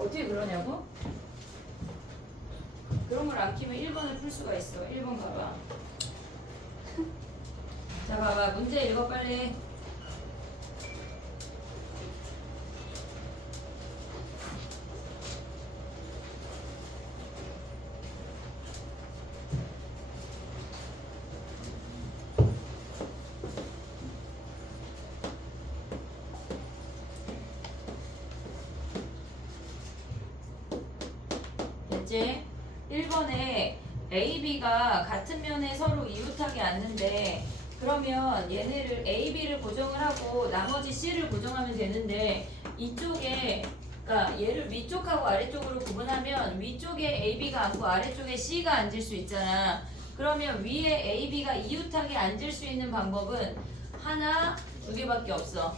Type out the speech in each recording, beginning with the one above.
어떻게 그러냐고? 그런 걸 안 키면 1번을 풀 수가 있어. 1번 봐봐. 자, 봐봐. 문제 읽어 빨리. 됐지? 1번에 A, B가 같은 면에 서로 이웃하게 앉는데 그러면 얘네를 A, B를 고정을 하고 나머지 C를 고정하면 되는데 이쪽에 그러니까 얘를 위쪽하고 아래쪽으로 구분하면 위쪽에 A, B가 앉고 아래쪽에 C가 앉을 수 있잖아. 그러면 위에 A, B가 이웃하게 앉을 수 있는 방법은 하나, 두 개밖에 없어.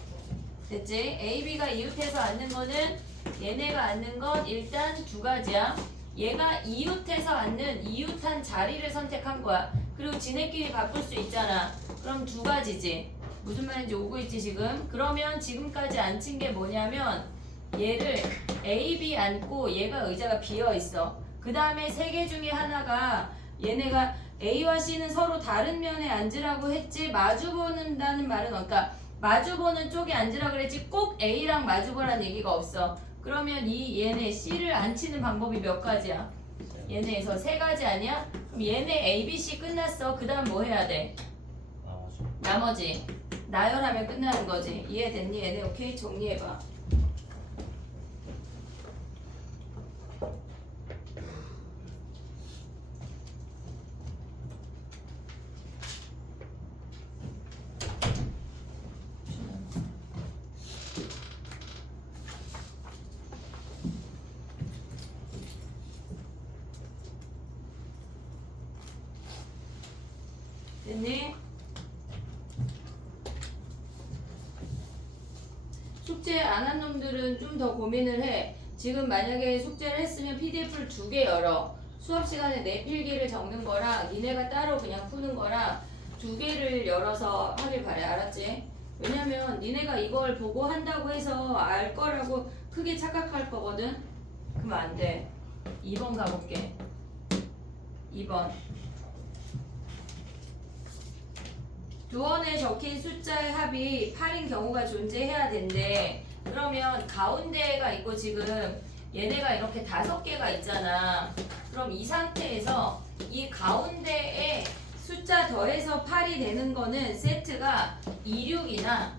됐지? A, B가 이웃해서 앉는 거는 얘네가 앉는 건 일단 두 가지야. 얘가 이웃해서 앉는 이웃한 자리를 선택한 거야. 그리고 지네끼리 바꿀 수 있잖아. 그럼 두 가지지. 무슨 말인지 오고 있지 지금? 그러면 지금까지 앉힌 게 뭐냐면 얘를 A, B 앉고 얘가 의자가 비어 있어. 그 다음에 세 개 중에 하나가 얘네가 A와 C는 서로 다른 면에 앉으라고 했지 마주보는다는 말은 그러니까 마주보는 쪽에 앉으라 그랬지 꼭 A랑 마주보라는 얘기가 없어. 그러면 이 얘네 C를 앉히는 방법이 몇 가지야? 얘네에서 세 가지 아니야? 그럼 얘네 A, B, C 끝났어. 그 다음 뭐 해야 돼? 나머지 나열하면 끝나는 거지. 이해됐니? 얘네 오케이? 정리해봐. 됐니? 숙제 안 한 놈들은 좀 더 고민을 해. 지금 만약에 숙제를 했으면 PDF를 2개 열어. 수업 시간에 내 필기를 적는 거랑 니네가 따로 그냥 푸는 거랑 2개를 열어서 하길 바래. 알았지? 왜냐면 니네가 이걸 보고 한다고 해서 알 거라고 크게 착각할 거거든. 그러면 안 돼. 2번 가볼게. 2번. 도원에 적힌 숫자의 합이 8인 경우가 존재해야 된대. 그러면 가운데가 있고 지금 얘네가 이렇게 5개가 있잖아. 그럼 이 상태에서 이 가운데에 숫자 더해서 8이 되는 거는 세트가 2, 6이나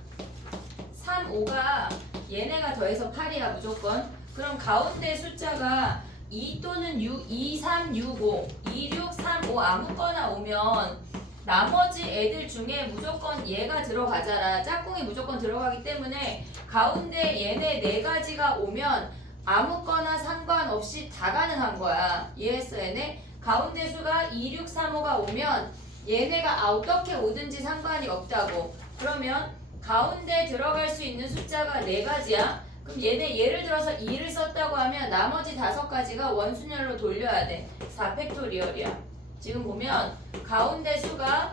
3, 5가 얘네가 더해서 8이야 무조건. 그럼 가운데 숫자가 2 또는 6, 2, 3, 6, 5, 2, 6, 3, 5 아무거나 오면 나머지 애들 중에 무조건 얘가 들어가잖아. 짝꿍이 무조건 들어가기 때문에 가운데 얘네 4가지가 오면 아무거나 상관없이 다 가능한 거야. 이해했어 얘네? 가운데 수가 2, 6, 3, 5가 오면 얘네가 어떻게 오든지 상관이 없다고. 그러면 가운데 들어갈 수 있는 숫자가 4가지야. 그럼 얘네 예를 들어서 2를 썼다고 하면 나머지 5가지가 원순열로 돌려야 돼. 4팩토리얼이야. 지금 보면 가운데 수가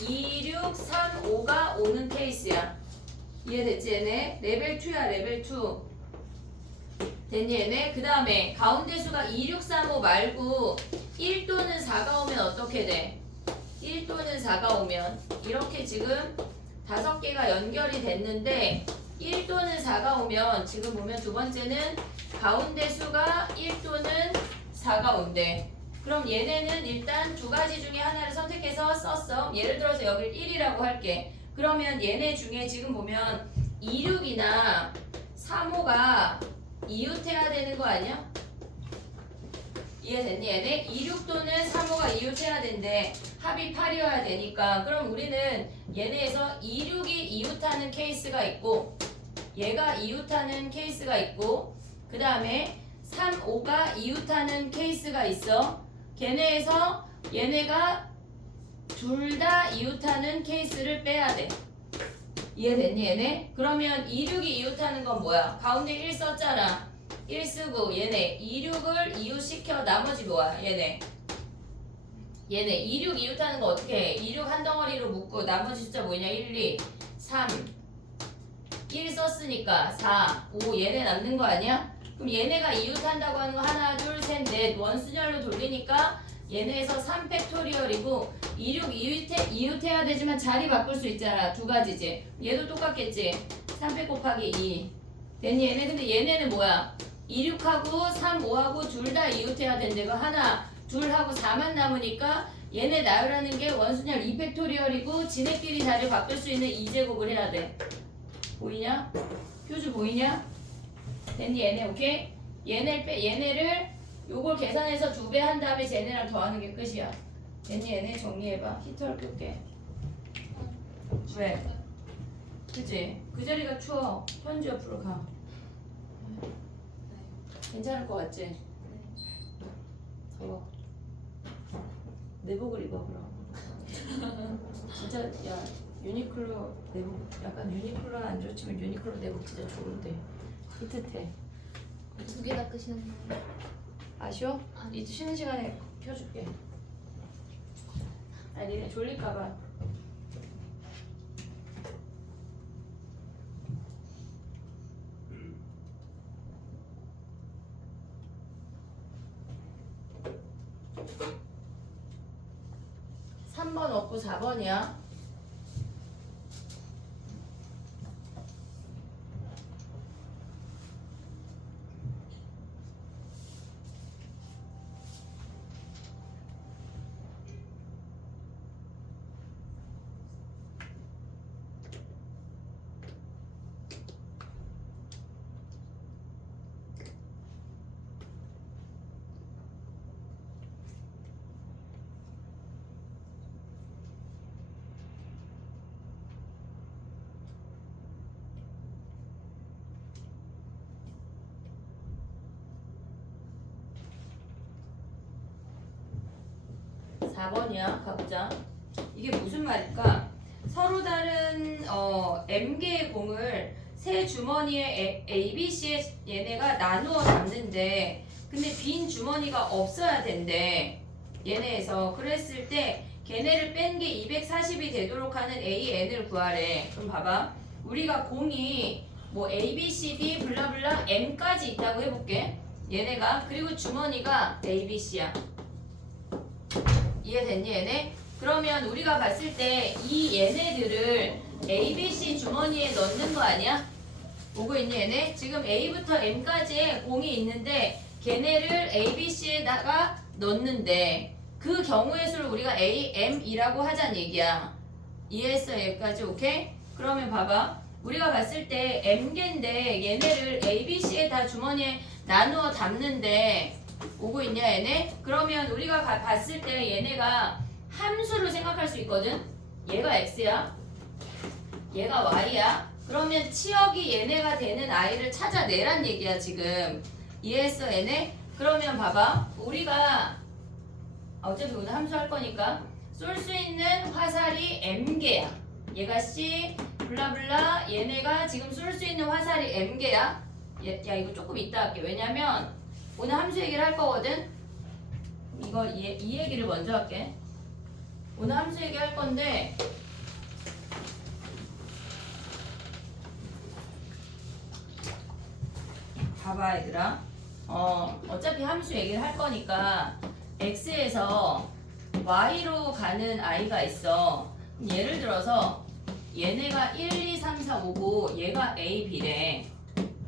2, 6, 3, 5가 오는 케이스야. 이해됐지 얘네? 레벨 2야 레벨 2. 됐니 얘네? 그 다음에 가운데 수가 2, 6, 3, 5 말고 1 또는 4가 오면 어떻게 돼? 1 또는 4가 오면 이렇게 지금 5개가 연결이 됐는데 1 또는 4가 오면 지금 보면 두 번째는 가운데 수가 1 또는 4가 온대. 그럼 얘네는 일단 2가지 중에 하나를 선택해서 썼어. 예를 들어서 여길 1이라고 할게. 그러면 얘네 중에 지금 보면 2, 6이나 3, 5가 이웃해야 되는 거 아니야? 이해됐니 얘네? 2, 6 또는 3, 5가 이웃해야 된대. 합이 8이어야 되니까. 그럼 우리는 얘네에서 2, 6이 이웃하는 케이스가 있고 얘가 이웃하는 케이스가 있고 그 다음에 3, 5가 이웃하는 케이스가 있어. 걔네에서 얘네가 둘 다 이웃하는 케이스를 빼야 돼. 이해됐니 얘네? 그러면 2, 6이 이웃하는 건 뭐야? 가운데 1 썼잖아. 1 쓰고 얘네 2, 6을 이웃시켜. 나머지 뭐야? 얘네 2, 6 이웃하는 거 어떻게 해? 2, 6 한 덩어리로 묶고 나머지 숫자 뭐냐? 1, 2, 3 1 썼으니까 4, 5 얘네 남는 거 아니야? 그럼 얘네가 이웃한다고 하는 거 하나, 둘, 셋, 넷 원순열로 돌리니까 얘네에서 3팩토리얼이고 26 이웃해야 되지만 자리 바꿀 수 있잖아. 두 가지지. 얘도 똑같겠지. 3팩 곱하기 2. 됐니 얘네? 근데 얘네는 뭐야? 26하고 3, 5하고 둘 다 이웃해야 된대가 하나, 둘하고 4만 남으니까 얘네 나열하는 게 원순열 2팩토리얼이고 지네끼리 자리 바꿀 수 있는 2제곱을 해야 돼. 보이냐? 표주 보이냐? 됐니 얘네? 오케이? 얘네를 요걸 계산해서 2배 한 다음에 쟤네랑 더하는 게 끝이야. 됐니 얘네? 정리해봐. 히터를 끌게. 왜? 그치? 그 자리가 추워. 현주 옆으로 가. 괜찮을 것 같지? 더워. 내복을 입어 그럼. 진짜 야 유니클로 내복 약간 유니클로는 안 좋지만 유니클로 내복 진짜 좋은데 히트해. 2개 다 끄시는 거예요? 아쉬워? 아니. 이제 쉬는 시간에 켜줄게. 아니 니네 졸릴까봐. (3번) 없고 (4번이야) 4번이야. 가보자. 이게 무슨 말일까? 서로 다른 M개의 공을 세 주머니에 A, B, C에 얘네가 나누어 담는데 근데 빈 주머니가 없어야 된대. 얘네에서 그랬을 때 걔네를 뺀 게 240이 되도록 하는 A, N을 구하래. 그럼 봐봐. 우리가 공이 뭐 A, B, C, D 블라블라 M까지 있다고 해볼게. 얘네가 그리고 주머니가 A, B, C야. 이해됐니 얘네? 그러면 우리가 봤을 때 이 얘네들을 A, B, C 주머니에 넣는 거 아니야? 보고 있니 얘네? 지금 A부터 M까지의 공이 있는데 걔네를 A, B, C에다가 넣는데 그 경우의 수를 우리가 A, M이라고 하자는 얘기야. 이해했어 여기까지? 오케이? 그러면 봐봐. 우리가 봤을 때 M개인데 얘네를 A, B, C에 다 주머니에 나누어 담는데 오고 있냐 얘네? 그러면 우리가 봤을 때 얘네가 함수로 생각할 수 있거든? 얘가 x야 얘가 y야 그러면 치역이 얘네가 되는 i를 찾아내란 얘기야 지금. 이해했어 얘네? 그러면 봐봐 우리가 어차피 오늘 함수 할 거니까 쏠 수 있는 화살이 m개야. 얘가 c 블라블라 얘네가 지금 쏠 수 있는 화살이 m개야. 야 이거 조금 이따 할게. 왜냐면 오늘 함수 얘기를 할 거거든. 이거 이 얘기를 먼저 할게. 오늘 함수 얘기 할 건데 봐봐 얘들아. 어차피 함수 얘기를 할 거니까 x에서 y로 가는 i가 있어. 예를 들어서 얘네가 1, 2, 3, 4, 5고 얘가 a, b래.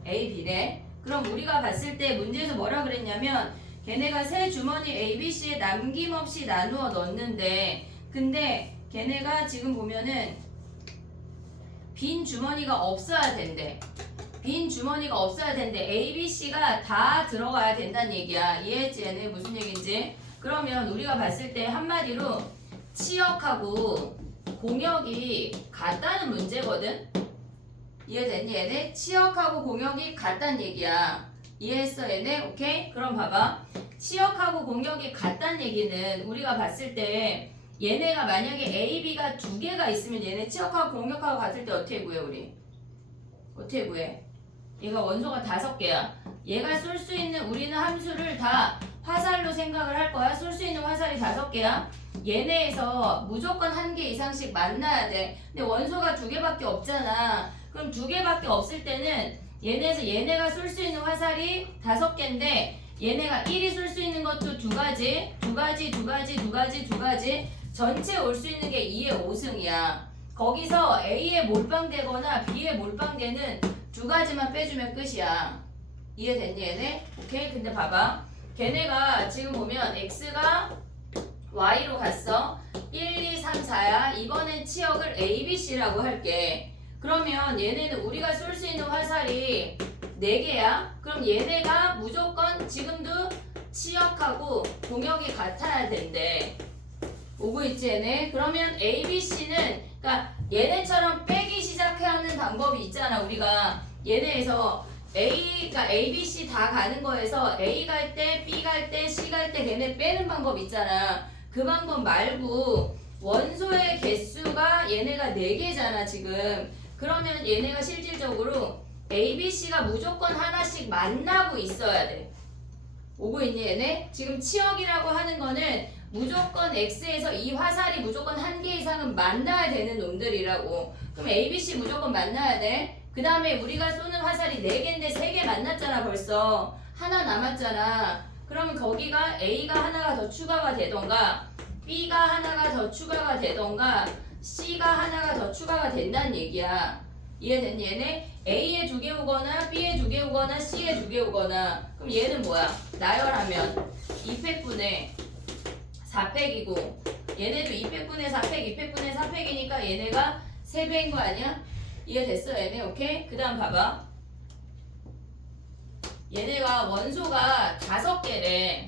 a, b래. 그럼 우리가 봤을 때 문제에서 뭐라 그랬냐면 걔네가 세 주머니 A, B, C에 남김없이 나누어 넣는데 근데 걔네가 지금 보면은 빈 주머니가 없어야 된대. 빈 주머니가 없어야 된대. A, B, C가 다 들어가야 된다는 얘기야. 이해했지? 얘네 무슨 얘기인지? 그러면 우리가 봤을 때 한마디로 치역하고 공역이 같다는 문제거든? 이해됐니 얘네? 치역하고 공역이 같다는 얘기야. 이해했어 얘네? 오케이? 그럼 봐봐. 치역하고 공역이 같다는 얘기는 우리가 봤을 때 얘네가 만약에 A, B가 두 개가 있으면 얘네 치역하고 공역하고 같을 때 어떻게 구해 우리? 어떻게 구해? 얘가 원소가 5개야. 얘가 쏠 수 있는 우리는 함수를 다 화살로 생각을 할 거야. 쏠 수 있는 화살이 5개야. 얘네에서 무조건 1개 이상씩 만나야 돼. 근데 원소가 2개밖에 없잖아. 그럼 2개밖에 없을 때는 얘네에서 얘네가 쏠 수 있는 화살이 5개인데 얘네가 1이 쏠 수 있는 것도 2가지, 2가지, 2가지, 2가지, 2가지. 전체 올 수 있는 게 2의 5승이야. 거기서 A에 몰빵되거나 B에 몰빵되는 2가지만 빼주면 끝이야. 이해됐니 얘네? 오케이? 근데 봐봐. 걔네가 지금 보면 X가 Y로 갔어. 1, 2, 3, 4야. 이번엔 치역을 A, B, C라고 할게. 그러면 얘네는 우리가 쏠 수 있는 화살이 4개야. 그럼 얘네가 무조건 지금도 치역하고 공역이 같아야 된대. 오고 있지 얘네? 그러면 A, B, C는 그러니까 얘네처럼 빼기 시작하는 방법이 있잖아. 우리가 얘네에서 A가 A, B, C 다 가는 거에서 A 갈 때, B 갈 때, C 갈 때 걔네 빼는 방법 있잖아. 그 방법 말고 원소의 개수가 얘네가 4개잖아 지금. 그러면 얘네가 실질적으로 A, B, C가 무조건 하나씩 만나고 있어야 돼. 오고 있니 얘네? 지금 치역이라고 하는 거는 무조건 X에서 이 화살이 무조건 1개 이상은 만나야 되는 놈들이라고. 그럼 A, B, C 무조건 만나야 돼. 그 다음에 우리가 쏘는 화살이 4개인데 3개 만났잖아 벌써. 하나 남았잖아. 그러면 거기가 A가 하나가 더 추가가 되던가 B가 하나가 더 추가가 되던가 C가 하나가 더 추가가 된다는 얘기야. 이해됐니 얘네? A에 2개 오거나 B에 2개 오거나 C에 2개 오거나. 그럼 얘는 뭐야? 나열하면 2팩분의 4팩이고 얘네도 2팩분의 4팩 2팩분의 4팩이니까 얘네가 3배인 거 아니야? 이해됐어 얘네? 오케이? 그 다음 봐봐. 얘네가 원소가 5개래.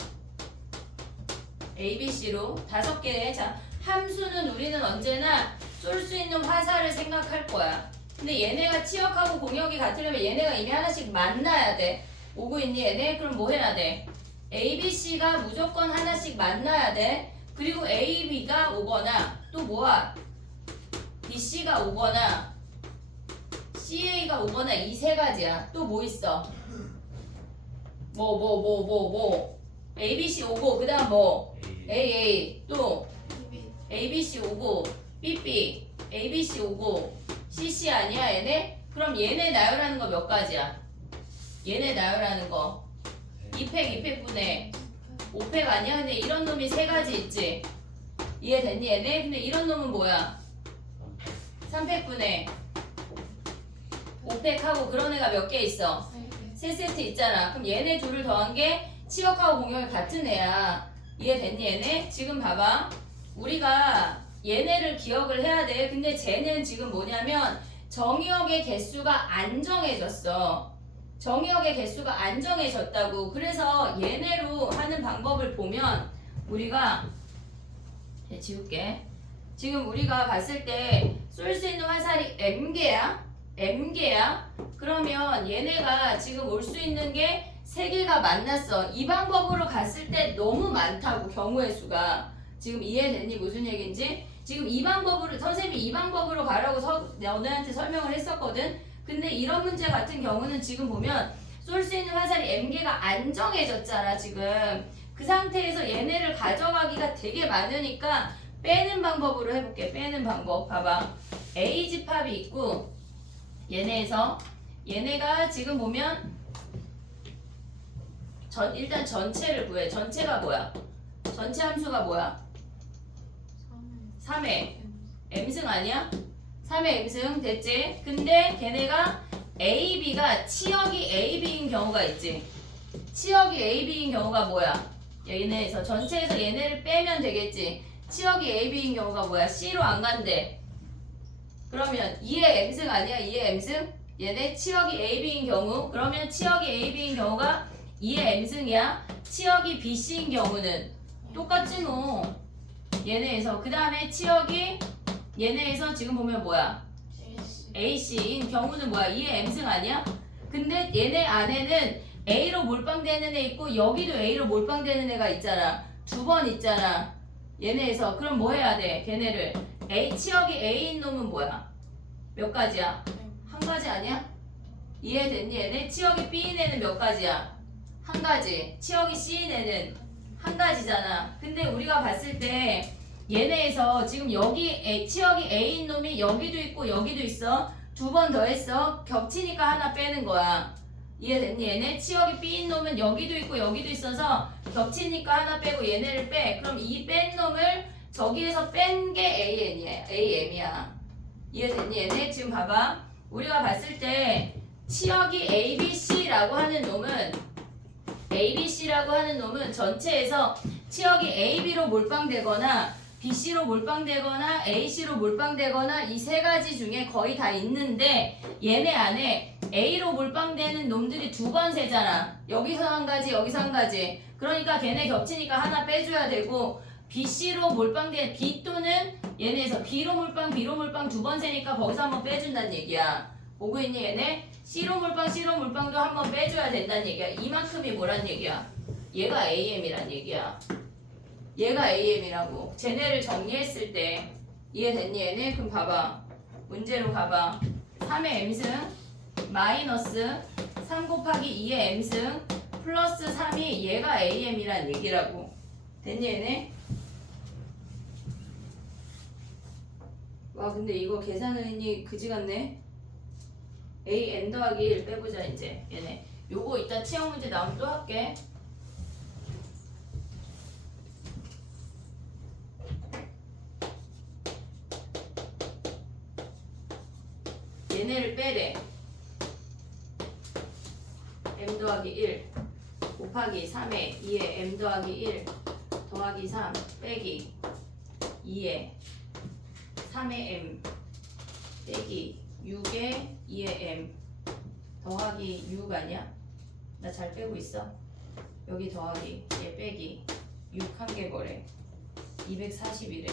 A, B, C로 5개래. 자, 함수는 우리는 언제나 쏠 수 있는 화살을 생각할 거야. 근데 얘네가 치역하고 공역이 같으려면 얘네가 이미 하나씩 만나야 돼. 오고 있니 얘네? 그럼 뭐 해야 돼? A, B, C가 무조건 하나씩 만나야 돼. 그리고 A, B가 오거나 또 뭐야? B, C가 오거나 C, A가 오거나 이 3가지야. 또 뭐 있어? 뭐 A, B, C 오고 그 다음 뭐? A, A 또 A, B, C 오고 B, B A, B, C 오고 C, C 아니야 얘네? 그럼 얘네 나열하는 거 몇 가지야? 얘네 나열하는 거 2팩 2팩분의 5팩 아니야? 근데 이런 놈이 3가지 있지? 이해됐니 얘네? 근데 이런 놈은 뭐야? 3팩분의 5팩하고 그런 애가 몇 개 있어? 3세트 있잖아. 그럼 얘네 둘을 더한 게 치역하고 공역이 같은 애야. 이해됐니 얘네? 지금 봐봐. 우리가 얘네를 기억을 해야 돼. 근데 쟤는 지금 뭐냐면 정의역의 개수가 안 정해졌어. 정의역의 개수가 안 정해졌다고. 그래서 얘네로 하는 방법을 보면 우리가 지울게. 지금 우리가 봤을 때 쏠 수 있는 화살이 M개야. M개야. 그러면 얘네가 지금 올 수 있는 게 3개가 만났어. 이 방법으로 갔을 때 너무 많다고 경우의 수가. 지금 이해됐니? 무슨 얘기인지? 지금 이 방법으로 선생님이 이 방법으로 가라고 너네한테 설명을 했었거든. 근데 이런 문제 같은 경우는 지금 보면 쏠 수 있는 화살이 M개가 안 정해졌잖아 지금. 그 상태에서 얘네를 가져가기가 되게 많으니까 빼는 방법으로 해볼게. 빼는 방법 봐봐. A 집합이 있고 얘네에서 얘네가 지금 보면 일단 전체를 구해. 전체가 뭐야? 전체 함수가 뭐야? 3의 M승 아니야? 3의 M승 됐지? 근데 걔네가 A, B가 치역이 A, B인 경우가 있지. 치역이 A, B인 경우가 뭐야? 얘네에서 전체에서 얘네를 빼면 되겠지. 치역이 A, B인 경우가 뭐야? C로 안 간대. 그러면 2의 M승 아니야? 2의 M승? 얘네 치역이 A, B인 경우. 그러면 치역이 A, B인 경우가 2의 M승이야. 치역이 B, C인 경우는 똑같지 뭐. 얘네에서 그 다음에 치역이 얘네에서 지금 보면 뭐야? AC인 경우는 뭐야? 2의 M승 아니야? 근데 얘네 안에는 A로 몰빵되는 애 있고 여기도 A로 몰빵되는 애가 있잖아. 2번 있잖아. 얘네에서 그럼 뭐 해야 돼? 걔네를 치역이 A인 놈은 뭐야? 몇 가지야? 한 가지 아니야? 이해됐니? 얘네 치역이 B인 애는 몇 가지야? 한 가지. 치역이 C인 애는 한 가지잖아. 근데 우리가 봤을 때 얘네에서 지금 여기 치역이 A인 놈이 여기도 있고 여기도 있어. 두 번 더했어. 겹치니까 하나 빼는 거야. 이해됐니? 얘네 치역이 B인 놈은 여기도 있고 여기도 있어서 겹치니까 하나 빼고 얘네를 빼. 그럼 이 뺀 놈을 저기에서 뺀 게 AN이야. AM이야. 이해됐니? 얘네 지금 봐봐. 우리가 봤을 때 치역이 ABC라고 하는 놈은 전체에서 치역이 AB로 몰빵되거나 BC로 몰빵되거나 AC로 몰빵되거나 이 세 가지 중에 거의 다 있는데 얘네 안에 A로 몰빵되는 놈들이 두 번 세잖아. 여기서 한 가지, 여기서 한 가지. 그러니까 걔네 겹치니까 하나 빼줘야 되고 BC로 몰빵된 B 또는 얘네에서 B로 몰빵 두 번 세니까 거기서 한번 빼준다는 얘기야. 보고 있니 얘네? C로 몰빵도 한번 빼줘야 된다는 얘기야. 이만큼이 뭐란 얘기야? 얘가 AM이란 얘기야. 얘가 AM이라고. 쟤네를 정리했을 때 이해됐니 얘네? 그럼 봐봐. 문제로 가봐. 3의 M승 마이너스 3 곱하기 2의 M승 플러스 3이 얘가 AM이란 얘기라고. 됐니 얘네? 와 근데 이거 계산은이 그지 같네. AN 더하기 1 빼보자 이제 얘네. 요거 이따 체험 문제 나오면 또 할게. 얘네를 빼래. M 더하기 1 곱하기 3에 2에 M 더하기 1 더하기 3 빼기 2에 3의 M 빼기 6에 2의 M 더하기 6 아니야? 나 잘 빼고 있어? 여기 더하기 얘 빼기 6 한 개 거래 241에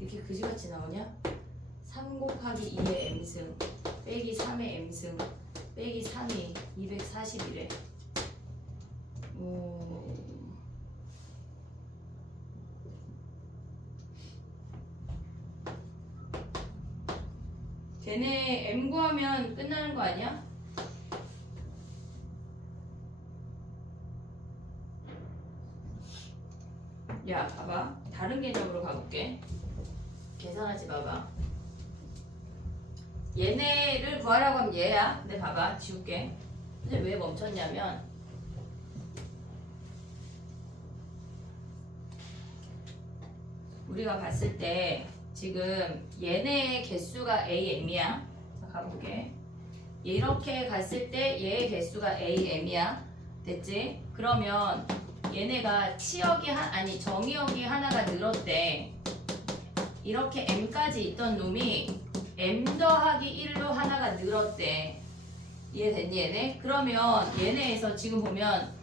이렇게 그지같이 나오냐? 3 곱하기 2의 M승 빼기 3의 M승 빼기 3이 241에 걔네 M 구하면 끝나는 거 아니야? 야 봐봐 다른 개념으로 가볼게. 계산하지 마봐. 얘네를 구하라고 하면 얘야. 근데 봐봐 지울게. 근데 왜 멈췄냐면 우리가 봤을 때 지금 얘네의 개수가 AM이야. 자 가볼게. 이렇게 갔을 때 얘의 개수가 AM이야. 됐지? 그러면 얘네가 치역이 정의역이 하나가 늘었대. 이렇게 M까지 있던 놈이 M 더하기 1로 하나가 늘었대. 이해됐니 얘네? 그러면 얘네에서 지금 보면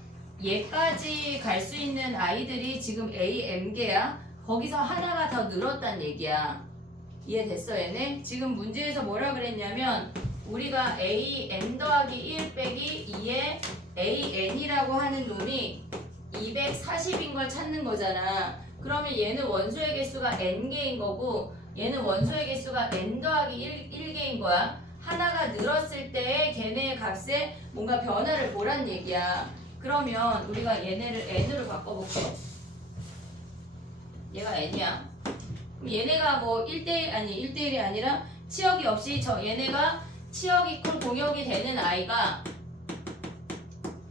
얘까지 갈 수 있는 아이들이 지금 AM개야. 거기서 하나가 더 늘었단 얘기야. 이해됐어 얘네? 지금 문제에서 뭐라 그랬냐면 우리가 AN 더하기 1 빼기 2의 AN이라고 하는 놈이 240인 걸 찾는 거잖아. 그러면 얘는 원소의 개수가 n개인 거고 얘는 원소의 개수가 n 더하기 1개인 거야. 하나가 늘었을 때 걔네의 값에 뭔가 변화를 보란 얘기야. 그러면 우리가 얘네를 n으로 바꿔볼게. 얘가 n이야. 그럼 얘네가 뭐 1대1이 아니라 치역이 없이 얘네가 치역 이퀄 공역이 되는 아이가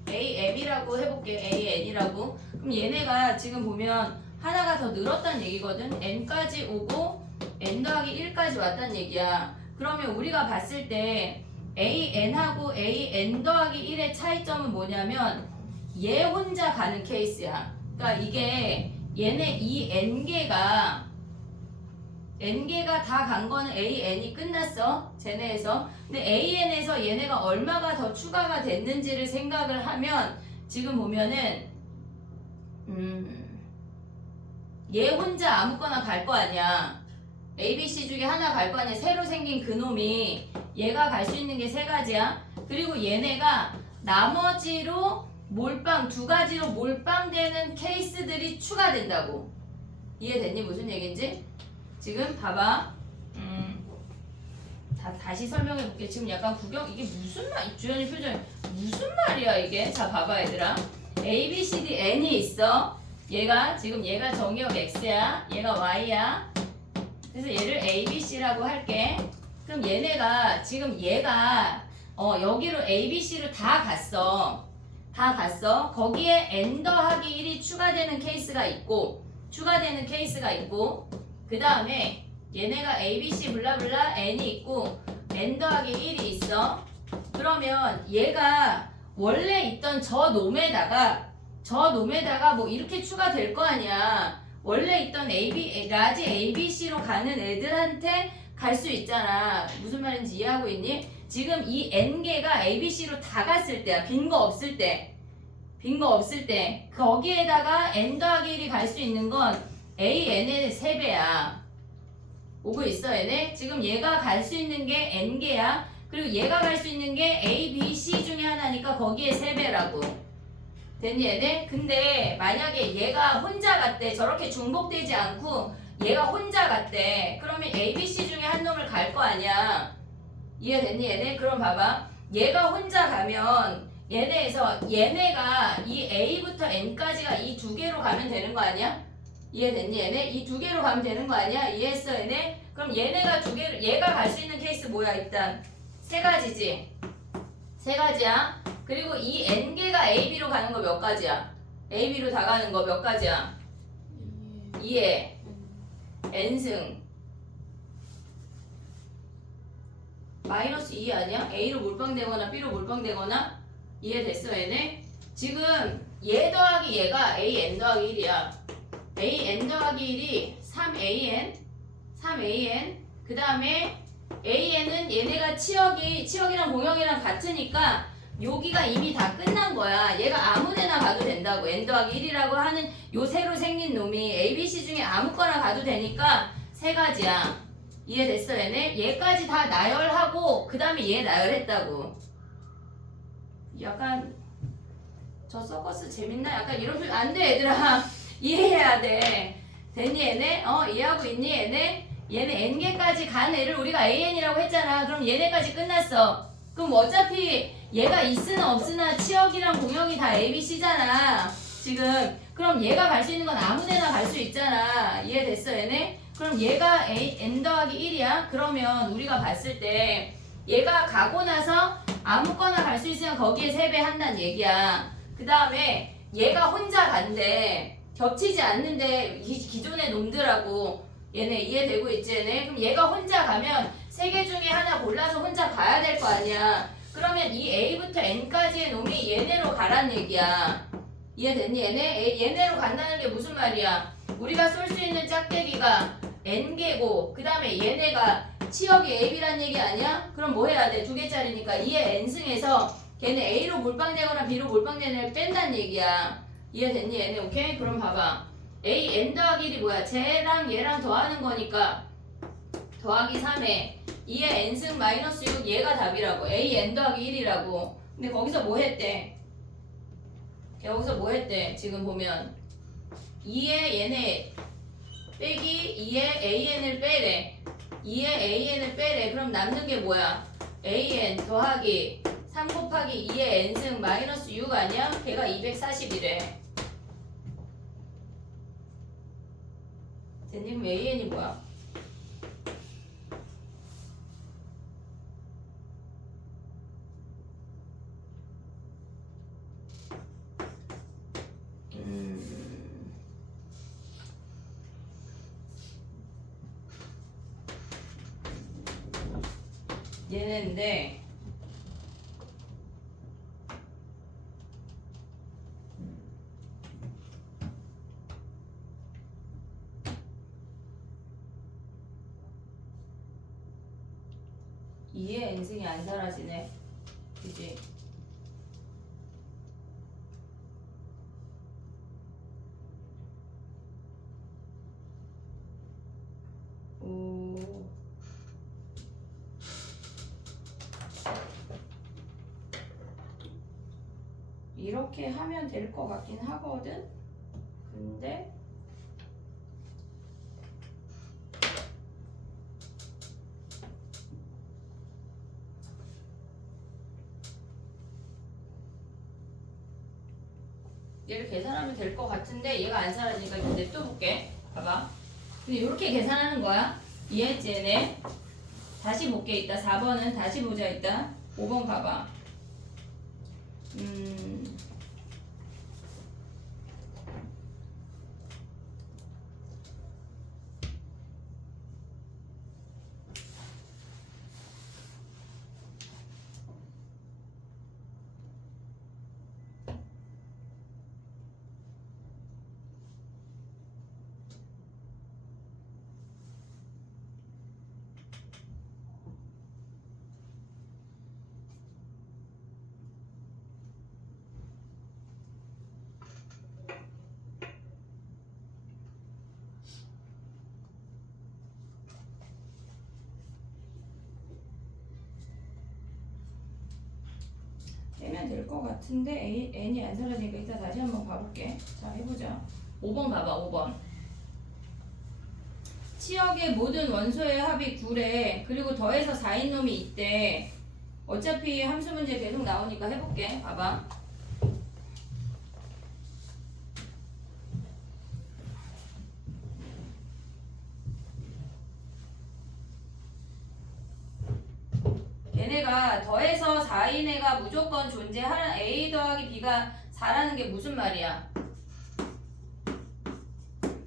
AM이라고 해볼게. AN이라고. 그럼 얘네가 지금 보면 하나가 더 늘었다는 얘기거든. n까지 오고 n 더하기 1까지 왔다는 얘기야. 그러면 우리가 봤을 때 AN하고 AN 더하기 1의 차이점은 뭐냐면 얘 혼자 가는 케이스야. 그러니까 이게 얘네 이 n개가 다 간 거는 AN이 끝났어. 쟤네에서. 근데 AN에서 얘네가 얼마가 더 추가가 됐는지를 생각을 하면 지금 보면은 얘 혼자 아무거나 갈 거 아니야. ABC 중에 하나 갈 거 아니야. 새로 생긴 그 놈이 얘가 갈 수 있는 게 세 가지야. 그리고 얘네가 나머지로 두 가지로 몰빵되는 케이스들이 추가된다고. 이해됐니? 무슨 얘기인지? 지금 봐봐. 다시 설명해 볼게. 지금 약간 이게 무슨 말, 주연이 표정이 무슨 말이야 이게? 자 봐봐 얘들아. A, B, C, D, N이 있어. 얘가 지금 얘가 정의역 x야. 얘가 y야. 그래서 얘를 a, b, c라고 할게. 그럼 얘네가 지금 얘가 여기로 a, b, c로 다 갔어. 다 갔어. 거기에 n 더하기 1이 추가되는 케이스가 있고 그 다음에 얘네가 a, b, c 블라블라 n이 있고 n 더하기 1이 있어. 그러면 얘가 원래 있던 저 놈에다가 뭐 이렇게 추가될 거 아니야. 원래 있던 라지 ABC로 가는 애들한테 갈 수 있잖아. 무슨 말인지 이해하고 있니? 지금 이 n개가 ABC로 다 갔을 때야. 빈 거 없을 때 거기에다가 n 더하기 1이 갈 수 있는 건 AN의 3배야. 오고 있어 얘네? 지금 얘가 갈 수 있는 게 n개야. 그리고 얘가 갈 수 있는 게 A, B, C 중에 하나니까 거기에 3배라고. 됐니 얘네? 근데 만약에 얘가 혼자 갔대. 저렇게 중복되지 않고 얘가 혼자 갔대. 그러면 A, B, C 중에 한 놈을 갈 거 아니야. 이해됐니 얘네? 그럼 봐봐. 얘가 혼자 가면 얘네가 이 A부터 N까지가 이 두 개로 가면 되는 거 아니야? 이해됐니 얘네? 이 두 개로 가면 되는 거 아니야? 이해했어 얘네? 그럼 얘가 갈 수 있는 케이스 뭐야 일단? 세 가지지? 세 가지야? 그리고 이 n개가 AB로 가는 거 몇 가지야? AB로 다 가는 거 몇 가지야? 2에 n승 마이너스 2 아니야? A로 몰빵되거나 B로 몰빵되거나 이해됐어 얘네? 지금 얘 더하기 얘가 AN 더하기 1이야. AN 더하기 1이 3AN 그 다음에 AN은 얘네가 치역이랑 공역이랑 같으니까 여기가 이미 다 끝난 거야. 얘가 아무데나 가도 된다고. n 더하기 1이라고 하는 요 새로 생긴 놈이 ABC 중에 아무거나 가도 되니까 세 가지야. 이해됐어 얘네? 얘까지 다 나열하고 그 다음에 얘 나열했다고. 약간 저 서커스 재밌나? 약간 이런 표현 안 돼 얘들아. 이해해야 돼. 됐니 얘네? 이해하고 있니 얘네? 얘네 n개까지 간 애를 우리가 AN이라고 했잖아. 그럼 얘네까지 끝났어. 그럼 어차피 얘가 있으나 없으나 치역이랑 공역이 다 ABC잖아. 지금 그럼 얘가 갈 수 있는 건 아무데나 갈 수 있잖아. 이해됐어 얘네? 그럼 얘가 n 더하기 1이야. 그러면 우리가 봤을 때 얘가 가고 나서 아무거나 갈 수 있으면 거기에 3배 한다는 얘기야. 그 다음에 얘가 혼자 간대. 겹치지 않는데 기존의 놈들하고 얘네 이해되고 있지 얘네? 그럼 얘가 혼자 가면 3개 중에 하나 골라서 혼자 가야 될 거 아니야. 그러면 이 A부터 N까지의 놈이 얘네로 가란 얘기야. 이해됐니 얘네? 얘네로 간다는 게 무슨 말이야? 우리가 쏠 수 있는 짝대기가 N개고 그 다음에 얘네가 치역이 AB란 얘기 아니야? 그럼 뭐 해야 돼? 2개짜리니까 2의 N승에서 걔네 A로 몰빵되거나 B로 몰빵되는 애를 뺀다는 얘기야. 이해됐니 얘네? 오케이? 그럼 봐봐. A n 더하기 1이 뭐야? 쟤랑 얘랑 더하는 거니까 더하기 3에 2의 n승 마이너스 6 얘가 답이라고. A n 더하기 1이라고. 근데 거기서 뭐 했대? 지금 보면 2의 얘네 빼기 2의 an을 빼래. 2의 an을 빼래. 그럼 남는 게 뭐야? an 더하기 3 곱하기 2의 n승 마이너스 6 아니야? 걔가 240이래. 됐니? 그럼 AN이 뭐야? 얘네인데 이해 인생이 안 사라지네. 그지? 오. 이렇게 하면 될 것 같긴 하거든? 근데 얘를 계산하면 될 것 같은데 얘가 안 사라지니까 이거 냅둬볼게. 봐봐. 근데 이렇게 계산하는 거야. 이해했지 얘네? 다시 볼게. 이따 4번은 다시 보자. 이따 5번 가봐. 되면 될 것 같은데 n이 안 사라지니까 이따 다시 한번 봐볼게. 자 해보자. 5번 가봐. 5번. 치역의 모든 원소의 합이 9래. 그리고 더해서 4인 놈이 있대. 어차피 함수 문제 계속 나오니까 해볼게. 봐봐. 얘네가 더해서 4인 애가 무조건 존재하는 A 더하기 B가 4라는 게 무슨 말이야?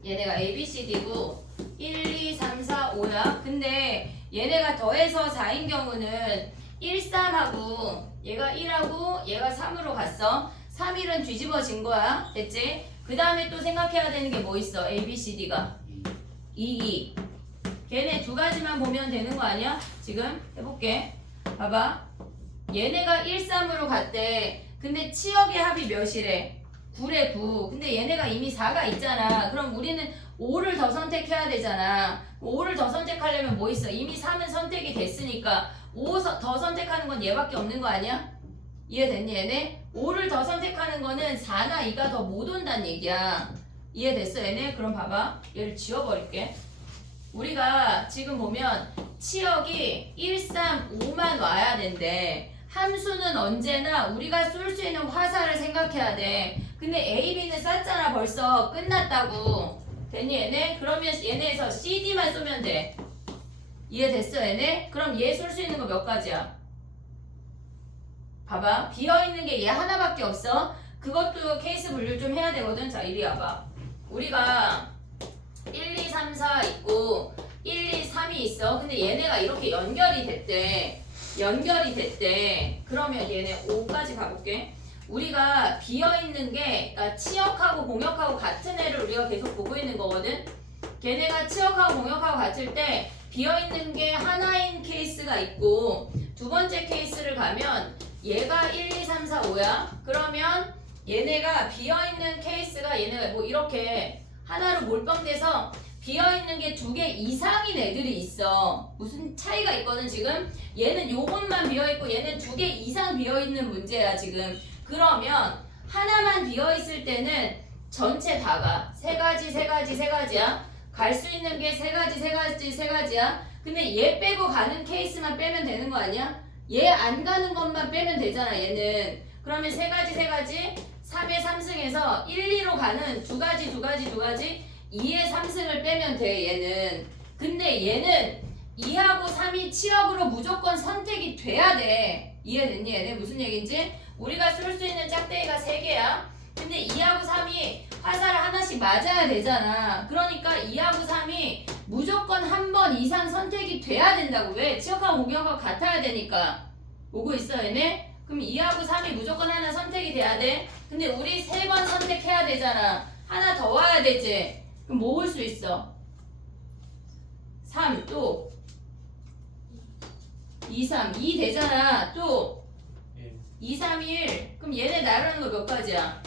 얘네가 A, B, C, D고 1, 2, 3, 4, 5야. 근데 얘네가 더해서 4인 경우는 1, 3하고 얘가 1하고 얘가 3으로 갔어. 3, 1은 뒤집어진 거야. 됐지? 그 다음에 또 생각해야 되는 게 뭐 있어? A, B, C, D가 2, 2. 걔네 두 가지만 보면 되는 거 아니야? 지금 해볼게. 봐봐. 얘네가 1, 3으로 갔대. 근데 치역의 합이 몇이래? 9래 9. 근데 얘네가 이미 4가 있잖아. 그럼 우리는 5를 더 선택해야 되잖아. 5를 더 선택하려면 뭐 있어? 이미 3은 선택이 됐으니까 5 더 선택하는 건 얘밖에 없는 거 아니야? 이해됐니 얘네? 5를 더 선택하는 거는 4나 2가 더 못 온다는 얘기야. 이해됐어 얘네? 그럼 봐봐. 얘를 지워버릴게. 우리가 지금 보면 치역이 1, 3, 5만 와야 된대. 함수는 언제나 우리가 쏠 수 있는 화살을 생각해야 돼. 근데 A, B는 쐈잖아. 벌써 끝났다고. 됐니 얘네? 그러면 얘네에서 C, D만 쏘면 돼. 이해됐어 얘네? 그럼 얘 쏠 수 있는 거 몇 가지야? 봐봐. 비어있는 게 얘 하나밖에 없어. 그것도 케이스 분류 좀 해야 되거든. 자 이리 와봐. 우리가 1, 2, 3, 4 있고 1, 2, 3이 있어. 근데 얘네가 이렇게 연결이 됐대. 그러면 얘네 5까지 가볼게. 우리가 비어있는 게 그러니까 치역하고 공역하고 같은 애를 우리가 계속 보고 있는 거거든. 걔네가 치역하고 공역하고 같을 때 비어있는 게 하나인 케이스가 있고 두 번째 케이스를 가면 얘가 1, 2, 3, 4, 5야. 그러면 얘네가 비어있는 케이스가 얘네가 뭐 이렇게 하나로 몰빵돼서 비어있는 게 2개 이상인 애들이 있어. 무슨 차이가 있거든 지금. 얘는 요것만 비어있고 얘는 2개 이상 비어있는 문제야 지금. 그러면 하나만 비어있을 때는 전체 다가 3가지야. 갈 수 있는 게 3가지야. 근데 얘 빼고 가는 케이스만 빼면 되는 거 아니야? 얘 안 가는 것만 빼면 되잖아 얘는. 그러면 3가지 3의 3승에서 1, 2로 가는 2가지 2의 3승을 빼면 돼 얘는. 근데 얘는 2하고 3이 치역으로 무조건 선택이 돼야 돼. 이해됐니 얘네? 무슨 얘긴지? 우리가 쏠 수 있는 짝대기가 3개야. 근데 2하고 3이 화살을 하나씩 맞아야 되잖아. 그러니까 2하고 3이 무조건 한 번 이상 선택이 돼야 된다고. 왜? 치역하고 공역하고 같아야 되니까. 오고 있어 얘네? 그럼 2하고 3이 무조건 하나 선택이 돼야 돼. 근데 우리 3번 선택해야 되잖아. 하나 더 와야 되지. 그럼 뭐 올 수 있어? 3 또 2, 3 2 되잖아. 또 2, 3, 1. 그럼 얘네 나열하는 거 몇 가지야?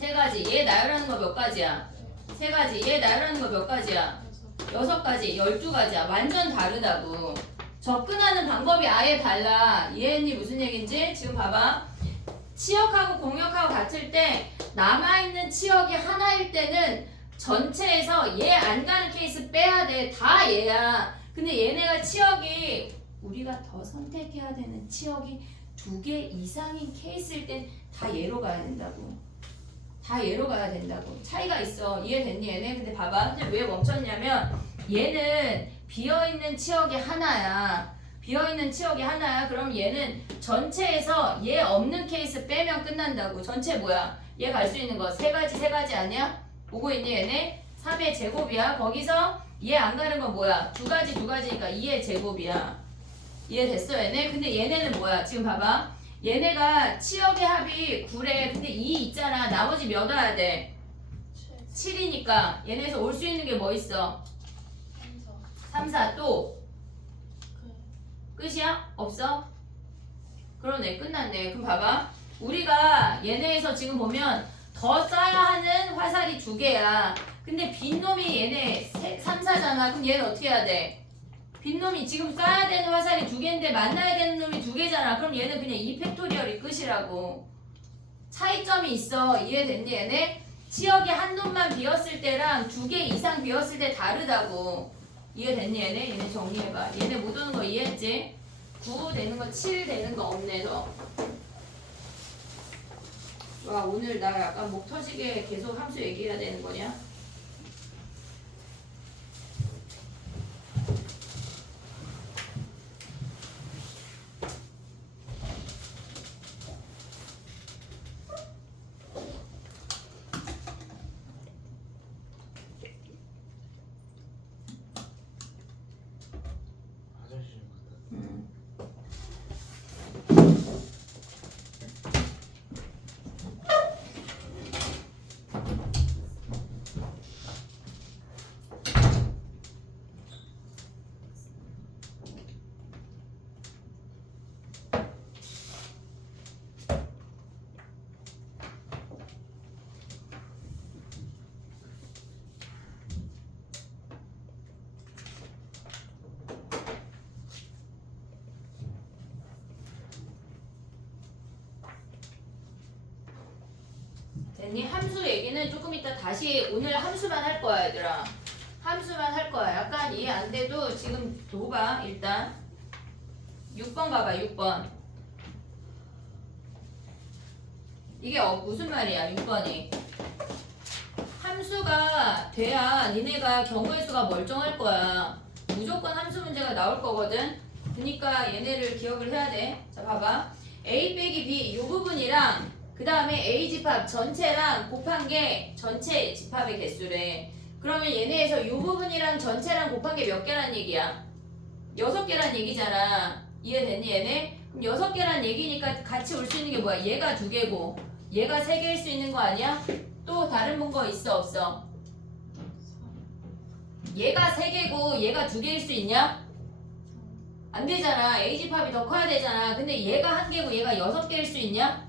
3가지. 얘 나열하는 거 몇 가지야? 3가지. 얘 나열하는 거 몇 가지야? 6가지. 12가지야. 완전 다르다고. 접근하는 방법이 아예 달라. 이해했니? 무슨 얘긴지? 지금 봐봐. 치역하고 공역하고 같을 때 남아있는 치역이 하나일 때는 전체에서 얘 안 가는 케이스 빼야 돼. 다 얘야. 근데 얘네가 치역이 우리가 더 선택해야 되는 치역이 2개 이상인 케이스일 땐 다 얘로 가야 된다고. 다 얘로 가야 된다고. 차이가 있어. 이해됐니 얘네? 근데 봐봐. 근데 왜 멈췄냐면 얘는 비어있는 치역이 하나야. 비어있는 치역이 하나야. 그럼 얘는 전체에서 얘 없는 케이스 빼면 끝난다고. 전체 뭐야? 얘 갈 수 있는 거 세 가지 아니야? 보고 있니 얘네? 3의 제곱이야. 거기서 얘 안 가는 건 뭐야? 두 가지니까 2의 제곱이야. 이해됐어 얘네? 근데 얘네는 뭐야? 지금 봐봐. 얘네가 치역의 합이 9래. 근데 2 있잖아. 나머지 몇 와야 돼? 7이니까 얘네에서 올 수 있는 게 뭐 있어? 3, 4 또? 끝이야? 없어? 그러네. 끝났네. 그럼 봐봐. 우리가 얘네에서 지금 보면 더 써야 하는 화살이 2개야. 근데 빈놈이 얘네 3, 4잖아. 그럼 얘는 어떻게 해야 돼? 빈놈이 지금 써야 되는 화살이 2개인데 만나야 되는 놈이 2개잖아. 그럼 얘는 그냥 2팩토리얼이 끝이라고. 차이점이 있어. 이해됐니 얘네? 치역이 한 놈만 비었을 때랑 2개 이상 비었을 때 다르다고. 이해됐니 얘네? 얘네 정리해봐. 얘네 못 오는 거 이해했지? 9 되는 거 7 되는 거 없네 너. 와 오늘 나 약간 목 터지게 계속 함수 얘기해야 되는 거냐? 화장실 좀 갔다. 됐니? 함수 얘기는 조금 이따 다시 오늘 함수만 할 거야 얘들아. 함수만 할 거야. 약간 이해 안 돼도 지금 둬봐 일단. 6번 가봐 6번. 이게 무슨 말이야 6번이. 함수가 돼야 니네가 경우의 수가 멀쩡할 거야. 무조건 함수 문제가 나올 거거든. 그러니까 얘네를 기억을 해야 돼. 자 봐봐. A 빼기 B 이 부분이랑 그 다음에 A 집합 전체랑 곱한 게 전체 집합의 개수래. 그러면 얘네에서 이 부분이랑 전체랑 곱한 게 몇 개란 얘기야? 6개란 얘기잖아. 이해됐니 얘네? 그럼 6개란 얘기니까 같이 올 수 있는 게 뭐야? 얘가 2개고 얘가 3개일 수 있는 거 아니야? 또 다른 거 있어 없어? 얘가 3개고 얘가 2개일 수 있냐? 안 되잖아. A 집합이 더 커야 되잖아. 근데 얘가 1개고 얘가 6개일 수 있냐?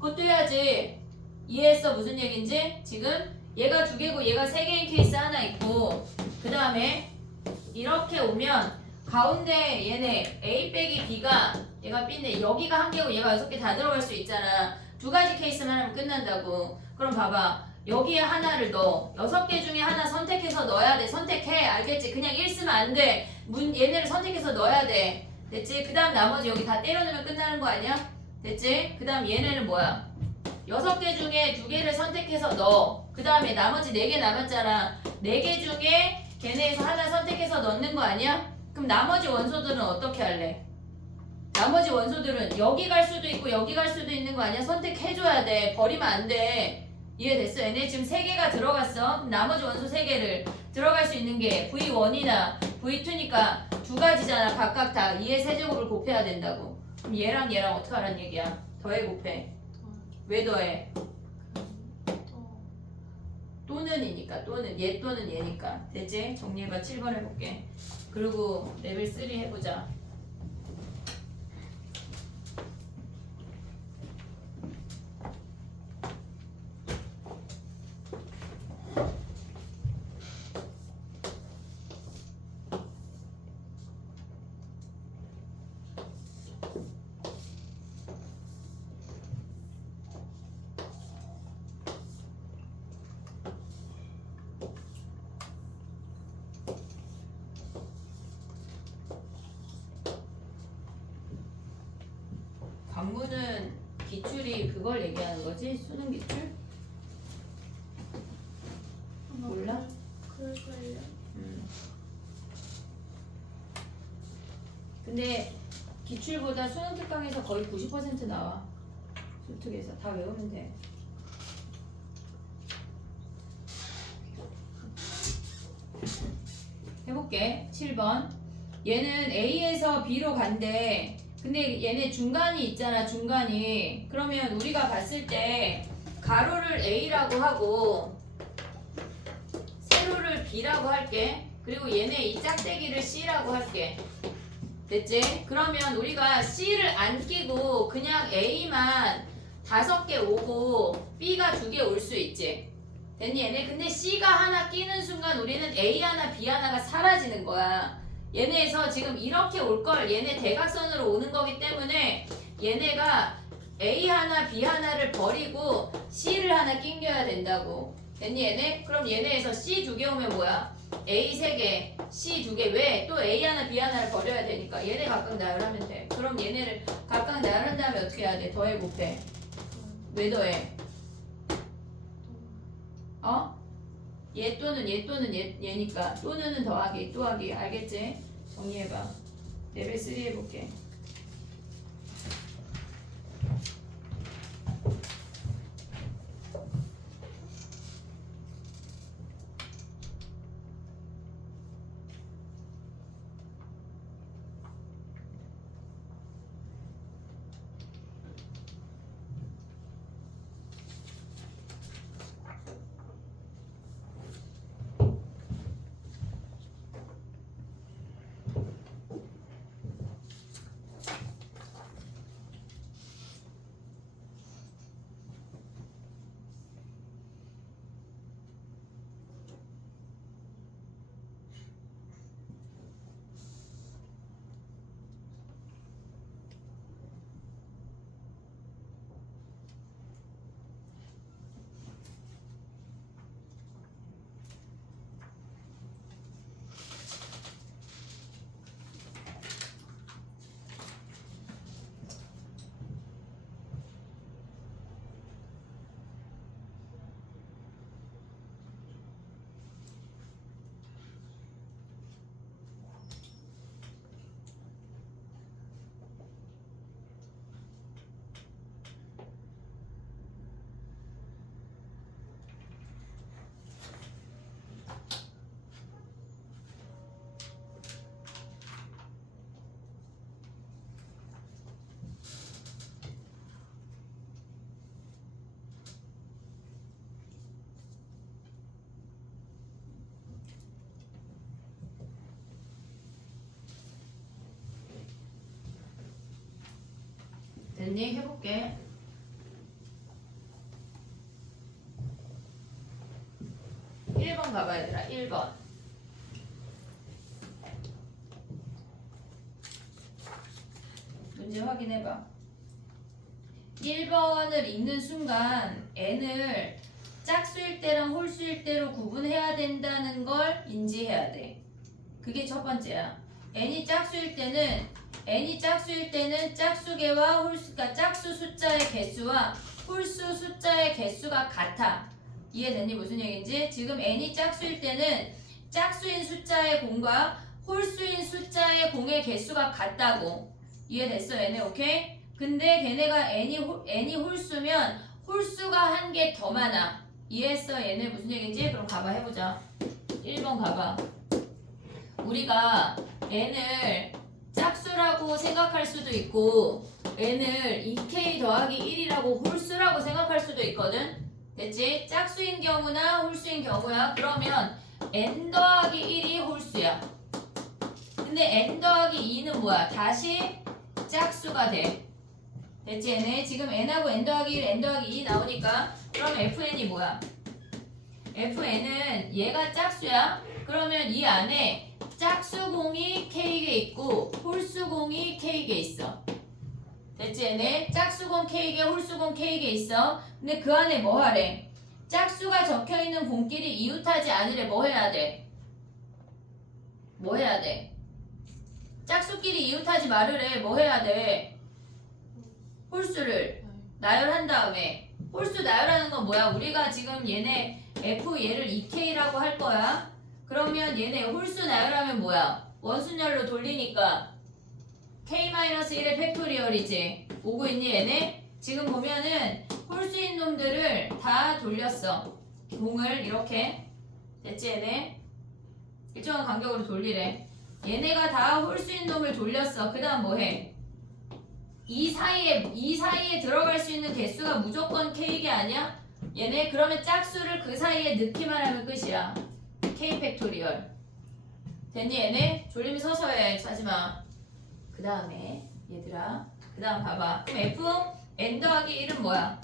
그것도 해야지. 이해했어? 무슨 얘긴지? 지금 얘가 2개고 얘가 3개인 케이스 하나 있고 그 다음에 이렇게 오면 가운데 얘네 A 빼기 B가 얘가 B인데 여기가 1개고 얘가 6개 다 들어갈 수 있잖아. 2가지 케이스만 하면 끝난다고. 그럼 봐봐. 여기에 하나를 넣어. 6개 중에 하나 선택해서 넣어야 돼. 선택해. 알겠지? 그냥 1 쓰면 안 돼. 얘네를 선택해서 넣어야 돼. 됐지? 그 다음 나머지 여기 다 때려 넣으면 끝나는 거 아니야? 됐지? 그 다음 얘네는 뭐야? 6개 중에 2개를 선택해서 넣어. 그 다음에 나머지 4개 남았잖아. 4개 중에 걔네에서 하나 선택해서 넣는 거 아니야? 그럼 나머지 원소들은 어떻게 할래? 나머지 원소들은 여기 갈 수도 있고 여기 갈 수도 있는 거 아니야? 선택해줘야 돼. 버리면 안 돼. 이해됐어? 얘네 지금 3개가 들어갔어. 그럼 나머지 원소 3개를 들어갈 수 있는 게 V1이나 V2니까 2가지잖아. 각각 다 2의 세제곱을 곱해야 된다고. 그럼 얘랑 얘랑 어떻게 하란 얘기야? 더해 곱해. 왜 더해? 또는이니까. 또는 얘 또는 얘니까. 됐지? 정리해봐. 7번 해볼게. 그리고 레벨 3 해보자. 광무는 기출이 그걸 얘기하는 거지? 수능 기출? 그래요? 근데 기출보다 수능 특강에서 거의 90% 나와. 수특에서 다 외우면 돼. 해볼게. 7번. 얘는 A에서 B로 간대. 근데 얘네 중간이 있잖아, 중간이. 그러면 우리가 봤을 때 가로를 A라고 하고 세로를 B라고 할게. 그리고 얘네 이 짝대기를 C라고 할게. 됐지? 그러면 우리가 C를 안 끼고 그냥 A만 5개 오고 B가 2개 올 수 있지. 됐니 얘네? 근데 C가 하나 끼는 순간 우리는 A 하나 B 하나가 사라지는 거야. 얘네에서 지금 이렇게 올 걸 얘네 대각선으로 오는 거기 때문에 얘네가 A 하나 B 하나를 버리고 C를 하나 낑겨야 된다고. 됐니 얘네? 그럼 얘네에서 C 2개 오면 뭐야? A 3개, C 2개. 왜? 또 A 하나 B 하나를 버려야 되니까 얘네 각각 나열하면 돼. 그럼 얘네를 각각 나열한 다음에 어떻게 해야 돼? 더해 곱해. 왜 더해? 어? 얘 또는 얘니까 또는 더하기 또하기. 알겠지? 정리해봐. 레벨 3 해볼게. 됐니? 해볼게. 1번 가봐 얘들아. 1번. 문제 확인해봐. 1번을 읽는 순간 n을 짝수일 때랑 홀수일 때로 구분해야 된다는 걸 인지해야 돼. 그게 첫 번째야. n이 짝수일 때는 짝수개와 그러니까 짝수 숫자의 개수와 홀수 숫자의 개수가 같아. 이해됐니? 무슨 얘기인지? 지금 n이 짝수일 때는 짝수인 숫자의 공과 홀수인 숫자의 공의 개수가 같다고. 이해됐어 얘네? 오케이? 근데 걔네가 n이 홀수면 홀수가 한 개 더 많아. 이해했어 얘네? 무슨 얘기인지? 그럼 가봐 해보자. 1번 가봐. 우리가 n을 짝수라고 생각할 수도 있고 n을 2k 더하기 1이라고 홀수라고 생각할 수도 있거든. 됐지? 짝수인 경우나 홀수인 경우야. 그러면 n 더하기 1이 홀수야. 근데 n 더하기 2는 뭐야? 다시 짝수가 돼. 됐지? 얘네 지금 n하고 n 더하기 1, n 더하기 2 나오니까 그럼 fn이 뭐야? fn은 얘가 짝수야. 그러면 이 안에 짝수공이 k개 있고 홀수공이 k개 있어. 됐지 얘네? 짝수공 k개, 홀수공 k개 있어. 근데 그 안에 뭐 하래? 짝수가 적혀있는 공끼리 이웃하지 않으래. 뭐 해야 돼? 뭐 해야 돼? 짝수끼리 이웃하지 말으래. 뭐 해야 돼? 홀수를 나열한 다음에. 홀수 나열하는 건 뭐야? 우리가 지금 얘네 f 얘를 2k라고 할 거야. 그러면 얘네 홀수 나열하면 뭐야? 원순열로 돌리니까 k-1의 팩토리얼이지. 오고 있니 얘네? 지금 보면은 홀수인 놈들을 다 돌렸어. 공을 이렇게. 됐지 얘네? 일정한 간격으로 돌리래. 얘네가 다 홀수인 놈을 돌렸어. 그 다음 뭐해? 이 사이에 들어갈 수 있는 개수가 무조건 k이 아니야? 얘네 그러면 짝수를 그 사이에 넣기만 하면 끝이야. k 팩토리얼. 됐니 얘네? 졸림이 서서 해. 자지마. 그 다음에 얘들아, 그 다음 봐봐. 그럼 f n 더하기 1은 뭐야?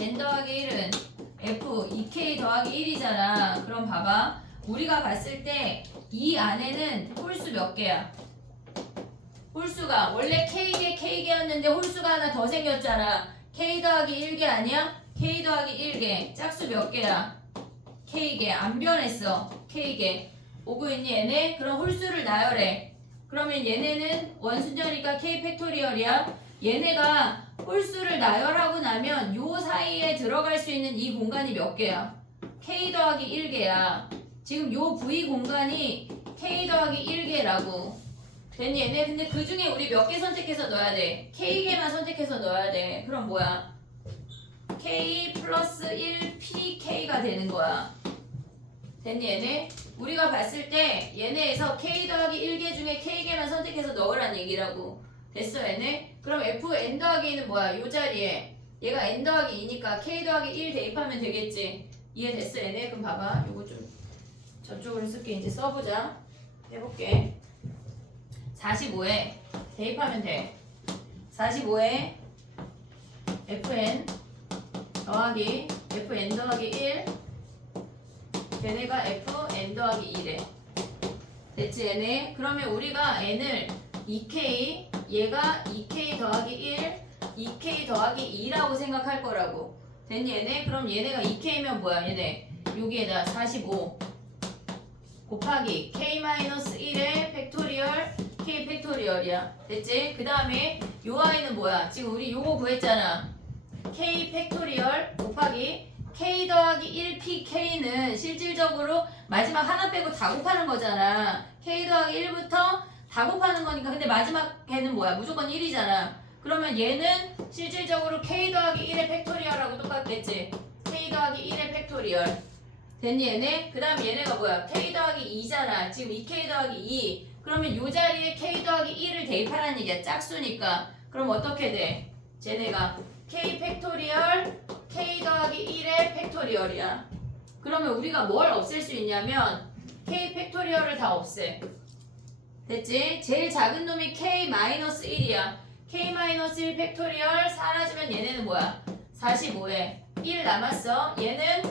n 더하기 1은 f 2k 더하기 1이잖아. 그럼 봐봐. 우리가 봤을 때 이 안에는 홀수 몇 개야? 홀수가 원래 k개였는데 홀수가 하나 더 생겼잖아. k 더하기 1개 아니야? k 더하기 1개. 짝수 몇 개야? k개. 안 변했어. k개. 오고 있니 얘네? 그럼 홀수를 나열해. 그러면 얘네는 원순절이니까 k 팩토리얼이야. 얘네가 홀수를 나열하고 나면 요 사이에 들어갈 수 있는 이 공간이 몇 개야? k 더하기 1개야. 지금 요 v 공간이 k 더하기 1개라고. 됐니 얘네? 근데 그 중에 우리 몇 개 선택해서 넣어야 돼? k개만 선택해서 넣어야 돼. 그럼 뭐야? k 플러스 1 pk가 되는 거야. 됐니 얘네? 우리가 봤을 때 얘네에서 k 더하기 1개 중에 k개만 선택해서 넣으란 얘기라고. 됐어 얘네? 그럼 f n 더하기 2는 뭐야? 요 자리에 얘가 n 더하기 2니까 k 더하기 1 대입하면 되겠지. 이해됐어 얘네? 그럼 봐봐. 요거 좀 저쪽으로 쓸게. 이제 써보자. 해볼게. 45에 대입하면 돼. 45에 fn 더하기 fn 더하기 1 얘네가 fn 더하기 1에 됐지 얘네? 그러면 우리가 n을 2k 얘가 2k 더하기 1 2k 더하기 2라고 생각할 거라고. 됐니 얘네? 그럼 얘네가 2k면 뭐야 얘네? 여기에다 45 곱하기 k-1의 팩토리얼 k 팩토리얼이야. 됐지? 그 다음에 요 아이는 뭐야? 지금 우리 요거 구했잖아. k 팩토리얼 곱하기 k 더하기 1pk는 실질적으로 마지막 하나 빼고 다 곱하는 거잖아. k 더하기 1부터 다 곱하는 거니까. 근데 마지막 걔는 뭐야? 무조건 1이잖아. 그러면 얘는 실질적으로 k 더하기 1의 팩토리얼하고 똑같겠지. k 더하기 1의 팩토리얼. 됐니 얘네? 그 다음 얘네가 뭐야? k 더하기 2잖아. 지금 2k 더하기 2. 그러면 요 자리에 k 더하기 1을 대입하라는 얘기야. 짝수니까. 그럼 어떻게 돼? 쟤네가 k 팩토리얼 k 더하기 1의 팩토리얼이야. 그러면 우리가 뭘 없앨 수 있냐면 k 팩토리얼을 다 없애. 됐지? 제일 작은 놈이 k-1이야. k-1 팩토리얼 사라지면 얘네는 뭐야? 45에 1 남았어. 얘는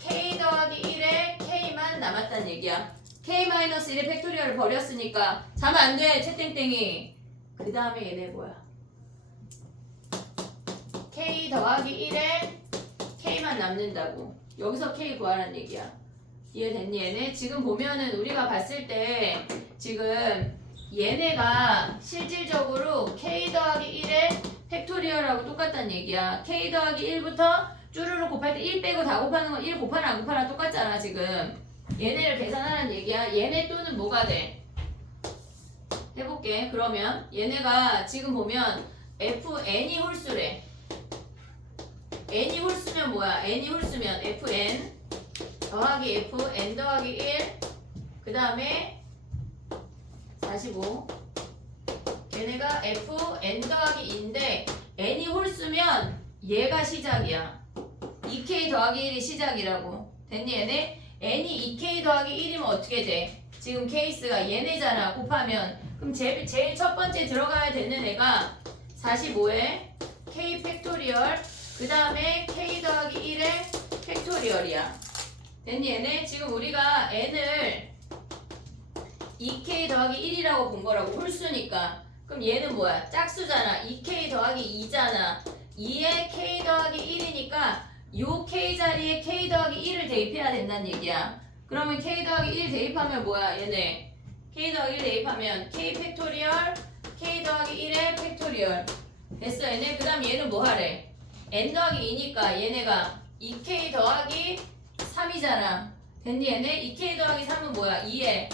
k 더하기 1에 k만 남았단 얘기야. k-1의 팩토리얼을 버렸으니까 자면 안 돼, 채땡땡이. 그 다음에 얘네 뭐야? k 더하기 1에 k만 남는다고. 여기서 k 구하라는 얘기야. 이해됐니 얘네? 지금 보면은 우리가 봤을 때 지금 얘네가 실질적으로 k 더하기 1의 팩토리얼하고 똑같다는 얘기야. k 더하기 1부터 쭈루루 곱할 때 1 빼고 다 곱하는 건 1 곱하나 안 곱하나 똑같잖아 지금. 얘네를 계산하라는 얘기야. 얘네 또는 뭐가 돼? 해볼게. 그러면 얘네가 지금 보면 fn이 홀수래. n이 홀수면 뭐야? n이 홀수면 fn 더하기 fn 더하기 1 그 다음에 45 얘네가 fn 더하기 2인데 n이 홀수면 얘가 시작이야. 2k 더하기 1이 시작이라고. 됐니 얘네? n이 2k 더하기 1이면 어떻게 돼? 지금 케이스가 얘네잖아. 곱하면 그럼 제일 첫 번째 들어가야 되는 애가 45에 k 팩토리얼 그 다음에 k 더하기 1의 팩토리얼이야. 됐니 얘네? 지금 우리가 n을 2k 더하기 1이라고 본 거라고. 홀수니까. 그럼 얘는 뭐야? 짝수잖아. 2k 더하기 2잖아. 2에 k 더하기 1이니까 요 k 자리에 k 더하기 1을 대입해야 된다는 얘기야. 그러면 k 더하기 1 대입하면 뭐야 얘네? k 더하기 1 대입하면 k 팩토리얼 k 더하기 1의 팩토리얼. 됐어 얘네? 그 다음 얘는 뭐 하래? n 더하기 2니까 얘네가 2k 더하기 3이잖아. 됐니 얘네? 2K 더하기 3은 뭐야? 2에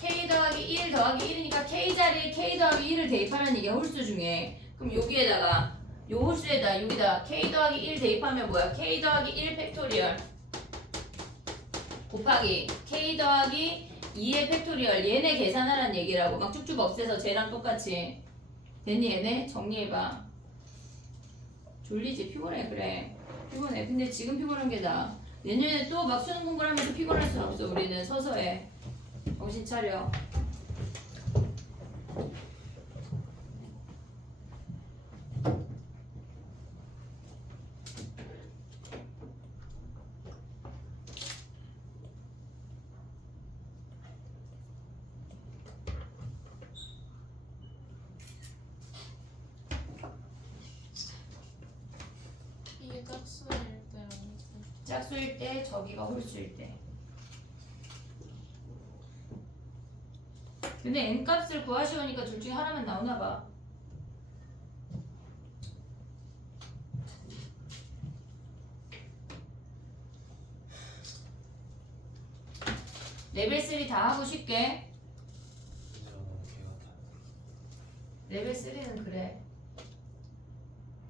K 더하기 1 더하기 1이니까 K 자리에 K 더하기 1을 대입하라는 얘기야 홀수 중에. 그럼 여기에다가 요 홀수에다 여기다 K 더하기 1 대입하면 뭐야? K 더하기 1 팩토리얼 곱하기 K 더하기 2의 팩토리얼 얘네 계산하라는 얘기라고. 막 쭉쭉 없애서 쟤랑 똑같이. 됐니 얘네? 정리해봐. 졸리지? 피곤해. 그래 피곤해. 근데 지금 피곤한 게 나아. 내년에 또 막 수능 공부를 하면서 피곤할 순 없어. 우리는 서서해. 정신 차려. 이게 짝수일 때랑 짝수일 때 저기가 홀수일 때. 근데 n값을 구하시오니까 둘 중에 하나만 나오나 봐. 레벨 3 다 하고 쉽게. 레벨 3는 그래.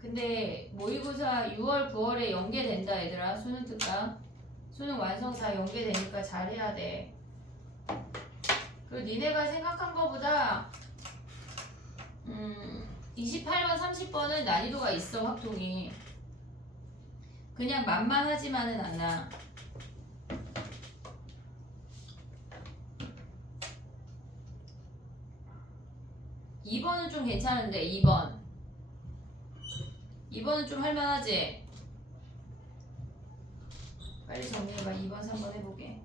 근데 모의고사 6월 9월에 연계된다 얘들아. 수능 특강 수능 완성 다 연계되니까 잘해야 돼. 그리고 니네가 생각한 거보다 28번 30번은 난이도가 있어. 확통이 그냥 만만하지만은 않아. 이번은 좀 괜찮은데 2번은 좀 할만하지? 빨리 정리해봐. 2번 3번 해보게.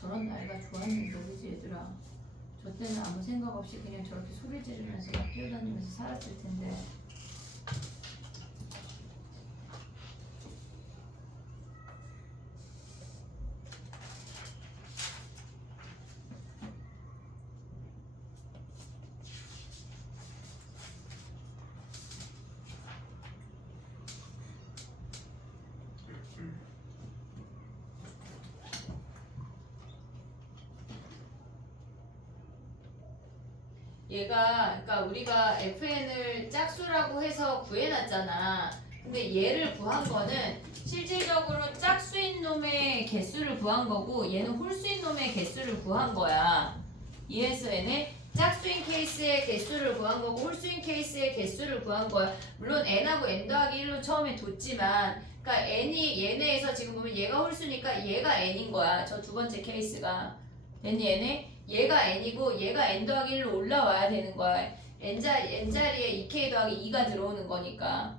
저런 나이가 좋았는데 그지 얘들아. 저 때는 아무 생각 없이 그냥 저렇게 소리 지르면서 막 뛰어다니면서 살았을 텐데. 얘가 그러니까 우리가 fn을 짝수라고 해서 구해놨잖아. 근데 얘를 구한 거는 실질적으로 짝수인 놈의 개수를 구한 거고 얘는 홀수인 놈의 개수를 구한 거야. 이해했어? 얘네 짝수인 케이스의 개수를 구한 거고 홀수인 케이스의 개수를 구한 거야. 물론 n하고 n 더하기 1로 처음에 뒀지만 그러니까 n이 얘네에서 지금 보면 얘가 홀수니까 얘가 n인 거야. 저 두 번째 케이스가. 됐니 얘네? 얘가 n이고 얘가 n 더하기 1로 올라와야 되는 거야. n 자리에 2k 더하기 2가 들어오는 거니까.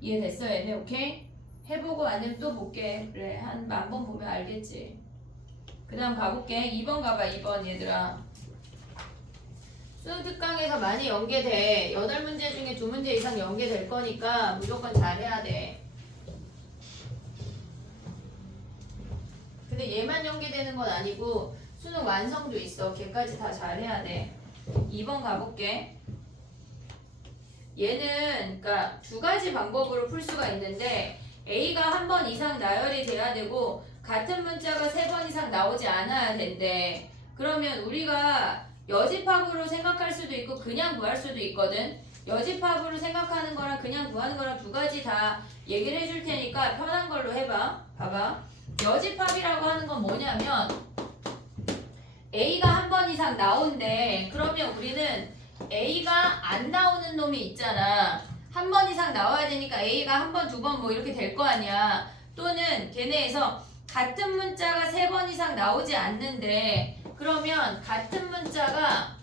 이해됐어 얘네? 오케이? 해보고 아니면 또 볼게. 그래 한 10,000번 보면 알겠지. 그 다음 가볼게. 2번 가봐. 2번 얘들아. 수능 특강에서 많이 연계돼. 8문제 중에 2문제 이상 연계될 거니까 무조건 잘해야 돼. 근데 얘만 연계되는 건 아니고 수능 완성도 있어. 걔까지 다 잘해야 돼. 2번 가볼게. 얘는 그러니까 두 가지 방법으로 풀 수가 있는데 A가 한 번 이상 나열이 돼야 되고 같은 문자가 3번 이상 나오지 않아야 된대. 그러면 우리가 여집합으로 생각할 수도 있고 그냥 구할 수도 있거든. 여집합으로 생각하는 거랑 그냥 구하는 거랑 두 가지 다 얘기를 해줄 테니까 편한 걸로 해봐. 봐봐. 여집합이라고 하는 건 뭐냐면 A가 한 번 이상 나온대. 그러면 우리는 A가 안 나오는 놈이 있잖아. 한 번 이상 나와야 되니까 A가 한 번, 두 번 뭐 이렇게 될 거 아니야. 또는 걔네에서 같은 문자가 세 번 이상 나오지 않는데 그러면 같은 문자가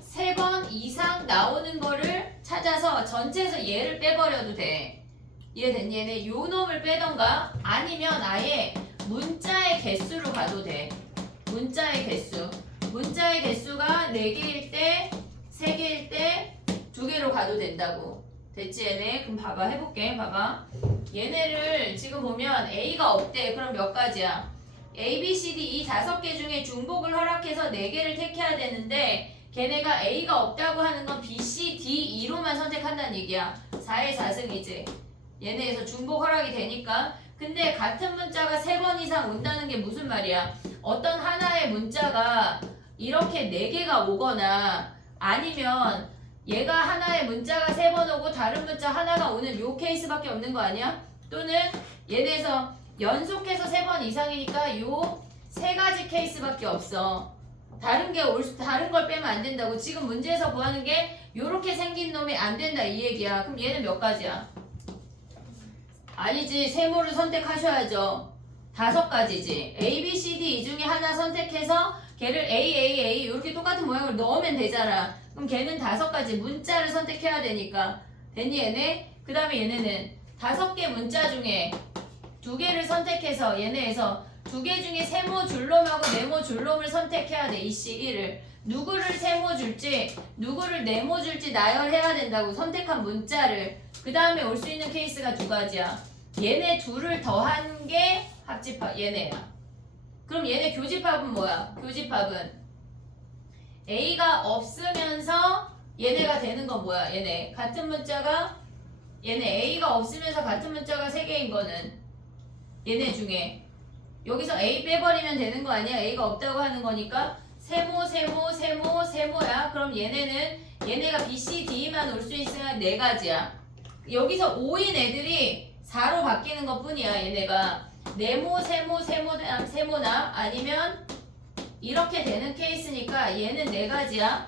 세 번 이상 나오는 거를 찾아서 전체에서 얘를 빼버려도 돼. 이해됐니? 얘네 요 놈을 빼던가 아니면 아예 문자의 개수로 가도 돼. 문자의 개수. 문자의 개수가 4개일 때, 3개일 때, 2개로 가도 된다고. 됐지 얘네? 그럼 봐봐. 해볼게. 봐봐. 얘네를 지금 보면 A가 없대. 그럼 몇 가지야? A, B, C, D 이 5개 중에 중복을 허락해서 4개를 택해야 되는데 걔네가 A가 없다고 하는 건 B, C, D, E로만 선택한다는 얘기야. 4의 4승이지. 얘네에서 중복 허락이 되니까. 근데 같은 문자가 3번 이상 온다는 게 무슨 말이야? 어떤 하나의 문자가 이렇게 4개가 오거나 아니면 얘가 하나의 문자가 3번 오고 다른 문자 하나가 오는 요 케이스밖에 없는 거 아니야? 또는 얘네에서 연속해서 3번 이상이니까 요 3가지 케이스밖에 없어. 다른 걸 빼면 안 된다고. 지금 문제에서 구하는 게 요렇게 생긴 놈이 안 된다 이 얘기야. 그럼 얘는 몇 가지야? 아니지. 세모를 선택하셔야죠. 5가지지. A, B, C, D 이 중에 하나 선택해서 걔를 A 이렇게 똑같은 모양으로 넣으면 되잖아. 그럼 걔는 5가지 문자를 선택해야 되니까. 됐니 얘네? 그 다음에 얘네는 5개 문자 중에 2개를 선택해서 얘네에서 2개 중에 세모 줄놈하고 네모 줄놈을 선택해야 돼. 이씨 1을. 누구를 세모 줄지 누구를 네모 줄지 나열해야 된다고. 선택한 문자를. 그 다음에 올 수 있는 케이스가 2가지야. 얘네 둘을 더한 게 합집합. 얘네야. 그럼 얘네 교집합은 뭐야? 교집합은 A가 없으면서 얘네가 되는 건 뭐야? 얘네 같은 문자가 얘네 A가 없으면서 같은 문자가 3개인 거는 얘네 중에 여기서 A 빼버리면 되는 거 아니야? A가 없다고 하는 거니까 세모야. 그럼 얘네가 B, C, D만 올 수 있으면 4가지야. 여기서 5인 애들이 4로 바뀌는 것 뿐이야. 얘네가 세모나 아니면 이렇게 되는 케이스니까 얘는 4가지야.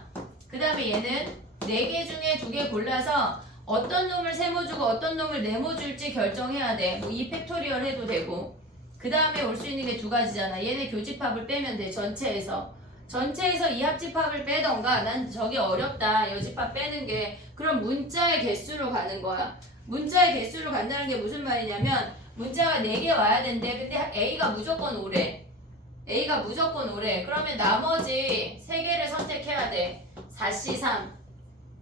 그 다음에 얘는 4개 중에 2개 골라서 어떤 놈을 세모 주고 어떤 놈을 네모 줄지 결정해야 돼. 뭐 2팩토리얼 해도 되고. 그 다음에 올 수 있는 게 2가지잖아. 얘네 교집합을 빼면 돼. 전체에서 이 합집합을 빼던가. 난 저게 어렵다. 여집합 빼는 게. 그럼 문자의 개수로 가는 거야. 문자의 개수로 간다는 게 무슨 말이냐면 문자가 4개 와야 된대. 근데 A가 무조건 오래. 그러면 나머지 3개를 선택해야 돼. 4C3.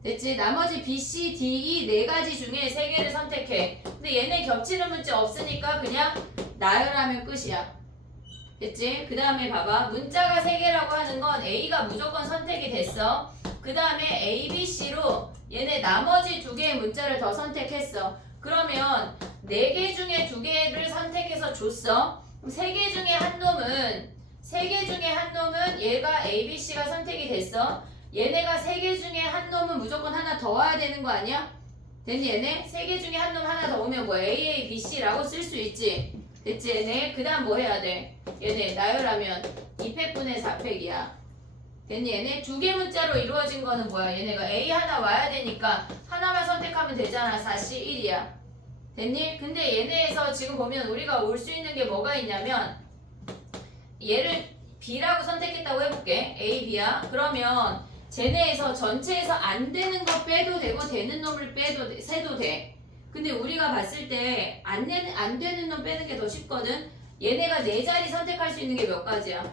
됐지? 나머지 B, C, D, E 4가지 중에 3개를 선택해. 근데 얘네 겹치는 문자 없으니까 그냥 나열하면 끝이야. 됐지? 그 다음에 봐봐. 문자가 3개라고 하는 건 A가 무조건 선택이 됐어. 그 다음에 A, B, C로 얘네 나머지 2개의 문자를 더 선택했어. 그러면 4개 중에 2개를 선택해서 줬어. 그럼 3개 중에 한 놈은 얘가 A, B, C가 선택이 됐어. 얘네가 3개 중에 한 놈은 무조건 하나 더 와야 되는 거 아니야? 됐니 얘네? 3개 중에 한 놈 하나 더 오면 뭐야? A, B, C라고 쓸 수 있지. 됐지 얘네? 그 다음 뭐 해야 돼? 얘네 나열하면 2팩분의 4팩이야. 됐니 얘네? 2개 문자로 이루어진 거는 뭐야? 얘네가 A 하나 와야 되니까 하나만 선택하면 되잖아. 4C 1이야. 됐니? 근데 얘네에서 지금 보면 우리가 올 수 있는 게 뭐가 있냐면 얘를 B라고 선택했다고 해볼게. A, B야. 그러면 쟤네에서 전체에서 안 되는 거 빼도 되고 되는 놈을 세도 돼. 근데 우리가 봤을 때 안 되는 놈 빼는 게 더 쉽거든. 얘네가 4자리 선택할 수 있는 게 몇 가지야?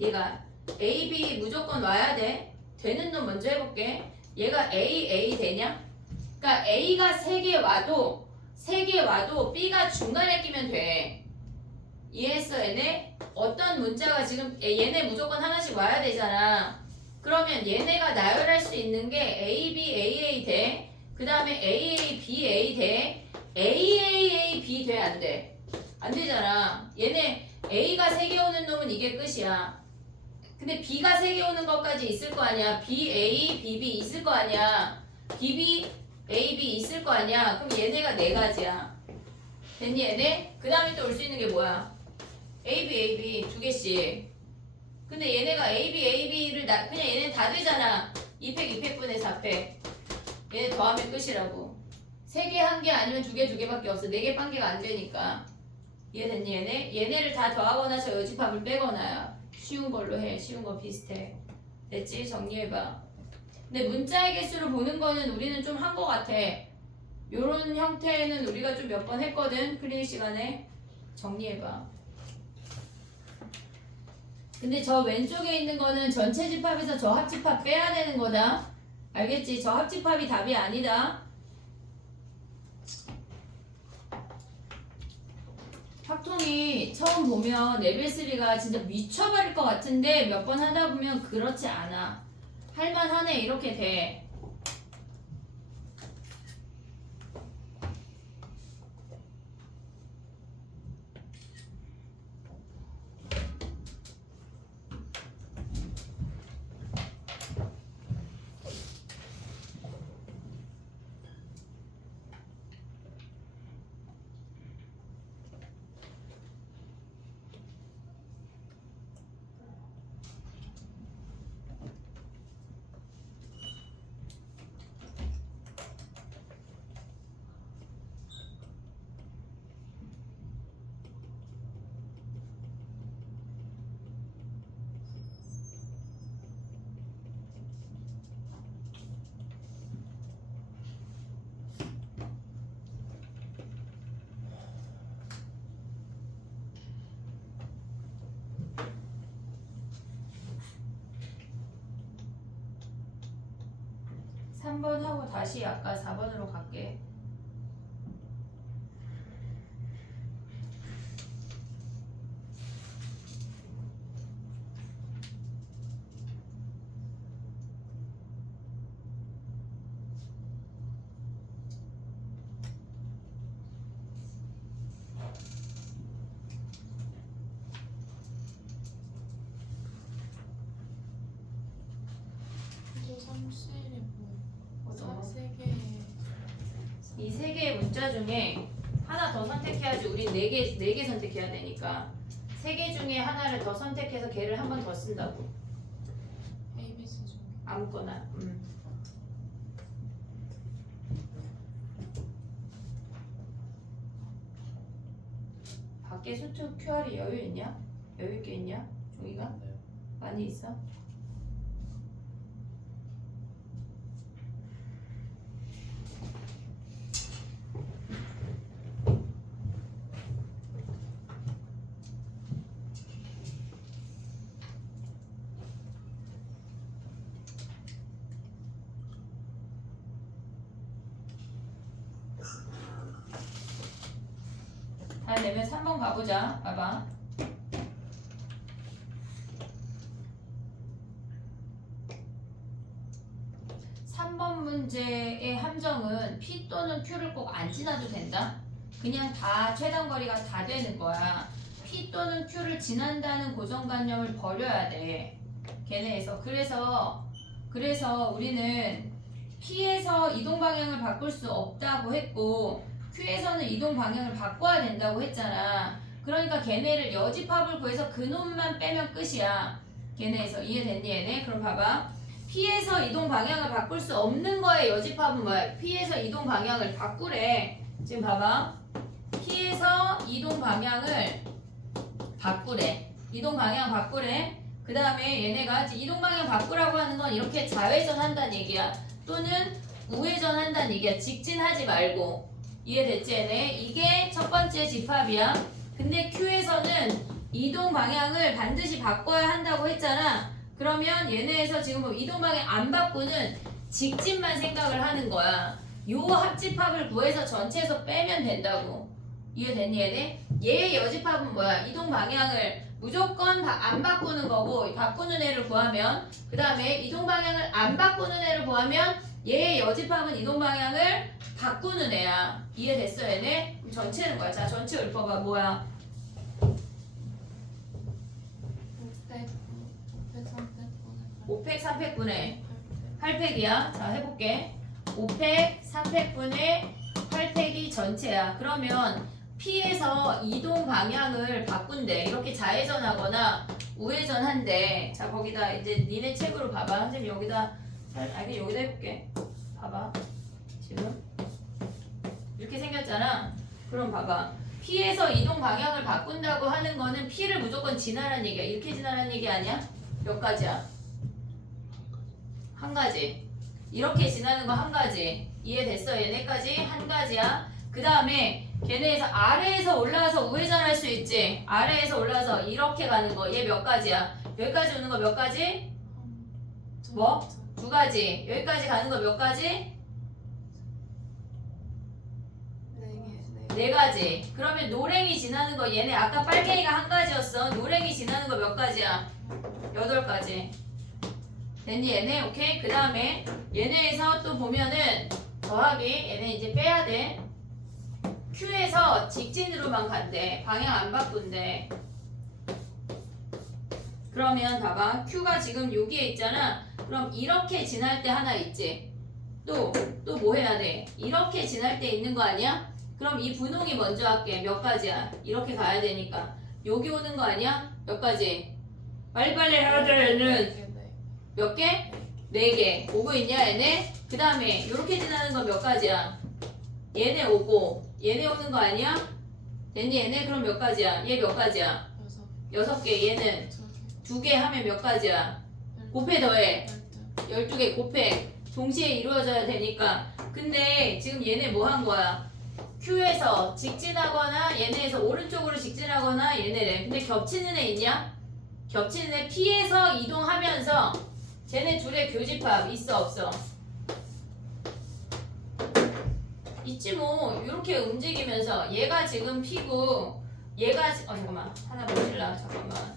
얘가 A, B 무조건 와야 돼. 되는 놈 먼저 해볼게. 얘가 A 되냐? 그러니까 A가 3개 와도 B가 중간에 끼면 돼. 이해했어 얘네? 어떤 문자가 지금 얘네 무조건 하나씩 와야 되잖아. 그러면 얘네가 나열할 수 있는 게 A, B, AA 돼. 그 다음에 AA, BA 돼. AAA, B 돼? 안 돼? 안 되잖아. 얘네 A가 3개 오는 놈은 이게 끝이야. 근데 B가 3개 오는 것까지 있을 거 아니야. BA, BB 있을 거 아니야. BB, AB 있을 거 아니야. 그럼 얘네가 4가지야. 됐니 얘네? 그 다음에 또 올 수 있는 게 뭐야? AB 두 개씩. 근데 얘네가 AB를 그냥 얘네는 다 되잖아. 2팩 2팩분의 4팩. 얘네 더하면 끝이라고. 3개 1개 아니면 2개 2개밖에 없어. 4개 빵개가 안 되니까. 이해됐니 얘네? 얘네를 다 더하거나 저 여집합을 빼거나야. 쉬운 걸로 해. 쉬운 거 비슷해. 됐지? 정리해봐. 근데 문자의 개수를 보는 거는 우리는 좀 한 거 같아. 요런 형태는 우리가 좀 몇 번 했거든. 클리닉 시간에. 정리해봐. 근데 저 왼쪽에 있는 거는 전체 집합에서 저 합집합 빼야 되는 거다. 알겠지? 저 합집합이 답이 아니다. 확통이 처음 보면 레벨 3가 진짜 미쳐버릴 것 같은데 몇 번 하다 보면 그렇지 않아. 할만하네 이렇게 돼. 삼 번 하고 다시 아까 4번으로 갈게. 저 3실이 뭐? 어떤 거? 3개. 이 세 개의 문자 중에 하나 더 선택해야지. 우리 네 개 선택해야 되니까 세 개 중에 하나를 더 선택해서 걔를 한 번 더 쓴다고. ABC 중에. 아무거나. 밖에 수트 QR이 여유 있냐? 여유 있게 있냐? 종이가? 네. 많이 있어? 다 되면 3번 가보자. 봐봐. 3번 문제의 함정은 P 또는 Q를 꼭 안 지나도 된다. 그냥 다 최단 거리가 다 되는 거야. P 또는 Q를 지난다는 고정관념을 버려야 돼. 걔네에서. 그래서 우리는 P에서 이동 방향을 바꿀 수 없다고 했고 Q에서는 이동 방향을 바꿔야 된다고 했잖아. 그러니까 걔네를 여집합을 구해서 그놈만 빼면 끝이야. 걔네에서. 이해됐니 얘네? 그럼 봐봐. P에서 이동 방향을 바꿀 수 없는 거의 여집합은 뭐야? P에서 이동 방향을 바꾸래. 지금 봐봐. P에서 이동 방향을 바꾸래. 이동 방향 바꾸래. 그 다음에 얘네가 이동 방향 바꾸라고 하는 건 이렇게 좌회전 한다는 얘기야. 또는 우회전 한다는 얘기야. 직진하지 말고. 이해됐지 얘네? 이게 첫 번째 집합이야. 근데 Q에서는 이동 방향을 반드시 바꿔야 한다고 했잖아. 그러면 얘네에서 지금 뭐 이동 방향 안 바꾸는 직진만 생각을 하는 거야. 요 합집합을 구해서 전체에서 빼면 된다고. 이해됐니 얘네? 얘의 여집합은 뭐야? 이동 방향을 무조건 안 바꾸는 거고 바꾸는 애를 구하면 그 다음에 이동 방향을 안 바꾸는 애를 구하면 얘의 여집합은 이동 방향을 바꾸는 애야. 이해됐어 얘네? 그럼 전체는 뭐야? 자 전체 읊어봐. 뭐야? 5팩 3팩분의 8팩이야. 자 해볼게. 5팩 3팩분의 8팩이 전체야. 그러면 P에서 이동 방향을 바꾼대. 이렇게 좌회전하거나 우회전한대. 자, 거기다 이제 니네 책으로 봐봐. 선생님 여기다 여기다 해볼게. 봐봐. 지금 이렇게 생겼잖아. 그럼 봐봐. P에서 이동 방향을 바꾼다고 하는 거는 P를 무조건 지나라는 얘기야. 이렇게 지나라는 얘기 아니야? 몇 가지야? 한 가지. 이렇게 지나는 거 한 가지. 이해됐어? 얘네까지 한 가지야. 그 다음에 걔네에서 아래에서 올라와서 우회전할 수 있지. 아래에서 올라와서 이렇게 가는 거. 얘 몇 가지야? 여기까지 오는 거 몇 가지? 뭐? 2가지. 여기까지 가는 거 몇 가지? 4가지. 그러면 노랭이 지나는 거 얘네 아까 빨갱이가 한 가지였어. 노랭이 지나는 거 몇 가지야? 8가지. 됐니 얘네? 오케이? 그 다음에 얘네에서 또 보면은 더하기 얘네 이제 빼야 돼. Q에서 직진으로만 간대. 방향 안 바꾼대. 그러면 봐봐. Q가 지금 여기에 있잖아. 그럼 이렇게 지날 때 하나 있지. 또 뭐 해야 돼? 이렇게 지날 때 있는 거 아니야? 그럼 이 분홍이 먼저 할게. 몇 가지야? 이렇게 가야 되니까. 여기 오는 거 아니야? 몇 가지? 빨리빨리 해야 돼 얘는. 몇 개? 4개. 오고 있냐 얘네? 그 다음에 이렇게 지나는 거 몇 가지야? 얘네 오고 얘네 오는 거 아니야? 됐니 얘네? 그럼 몇 가지야? 얘 몇 가지야? 6개. 얘는 2개 하면 몇 가지야? 곱해 더해 12개 곱해 동시에 이루어져야 되니까. 근데 지금 얘네 뭐 한 거야? Q에서 직진하거나 얘네에서 오른쪽으로 직진하거나 얘네래. 근데 겹치는 애 있냐? 겹치는 애 P에서 이동하면서 쟤네 둘의 교집합 있어 없어? 있지 뭐. 이렇게 움직이면서 얘가 지금 P고 얘가 잠깐만 하나 보실라. 잠깐만.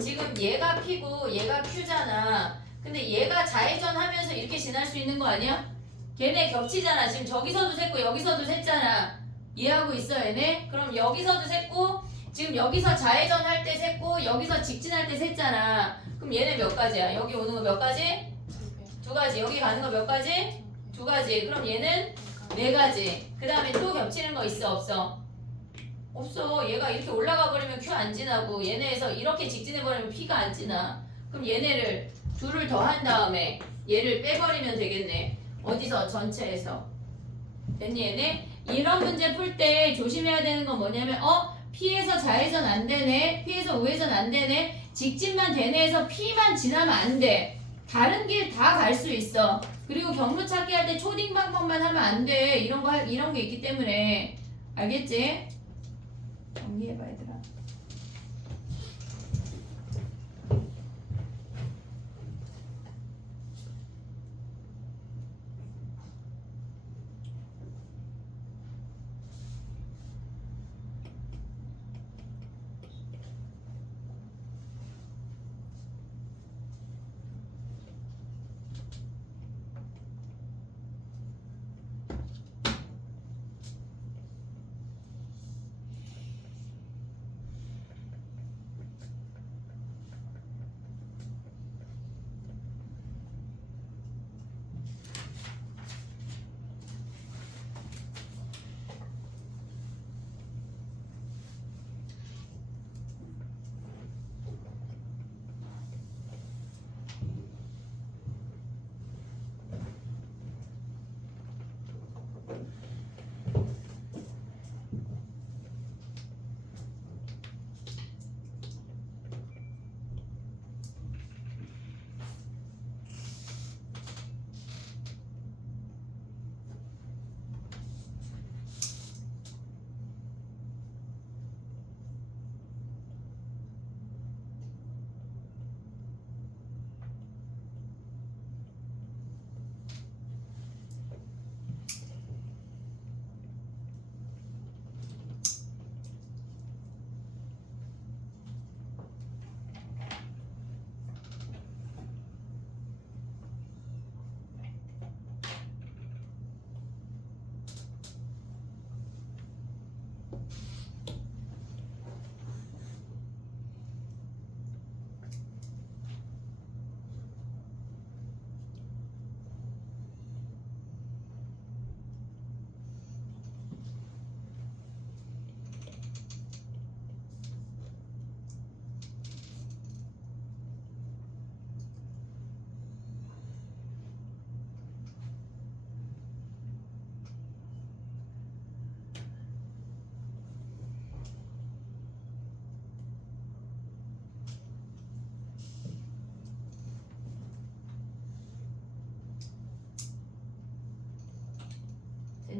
지금 얘가 P고 얘가 Q잖아. 근데 얘가 좌회전하면서 이렇게 지날 수 있는 거 아니야? 걔네 겹치잖아. 지금 저기서도 샜고 여기서도 샜잖아. 이해하고 있어 얘네? 그럼 여기서도 샜고 지금 여기서 좌회전할 때 샜고 여기서 직진할 때 샜잖아. 그럼 얘네 몇 가지야? 여기 오는 거 몇 가지? 2가지. 여기 가는 거 몇 가지? 2가지. 그럼 얘는 4가지. 그 다음에 또 겹치는 거 있어 없어? 없어. 얘가 이렇게 올라가 버리면 Q 안 지나고 얘네에서 이렇게 직진해 버리면 P가 안 지나. 그럼 얘네를 둘을 더한 다음에 얘를 빼버리면 되겠네. 어디서? 전체에서. 됐니 얘네? 이런 문제 풀 때 조심해야 되는 건 뭐냐면 P에서 좌회전 안 되네. P에서 우회전 안 되네. 직진만 되네 해서 P만 지나면 안 돼. 다른 길 다 갈 수 있어. 그리고 경로 찾기 할 때 초딩 방법만 하면 안 돼. 이런 게 있기 때문에. 알겠지? 정리해봐 얘들아.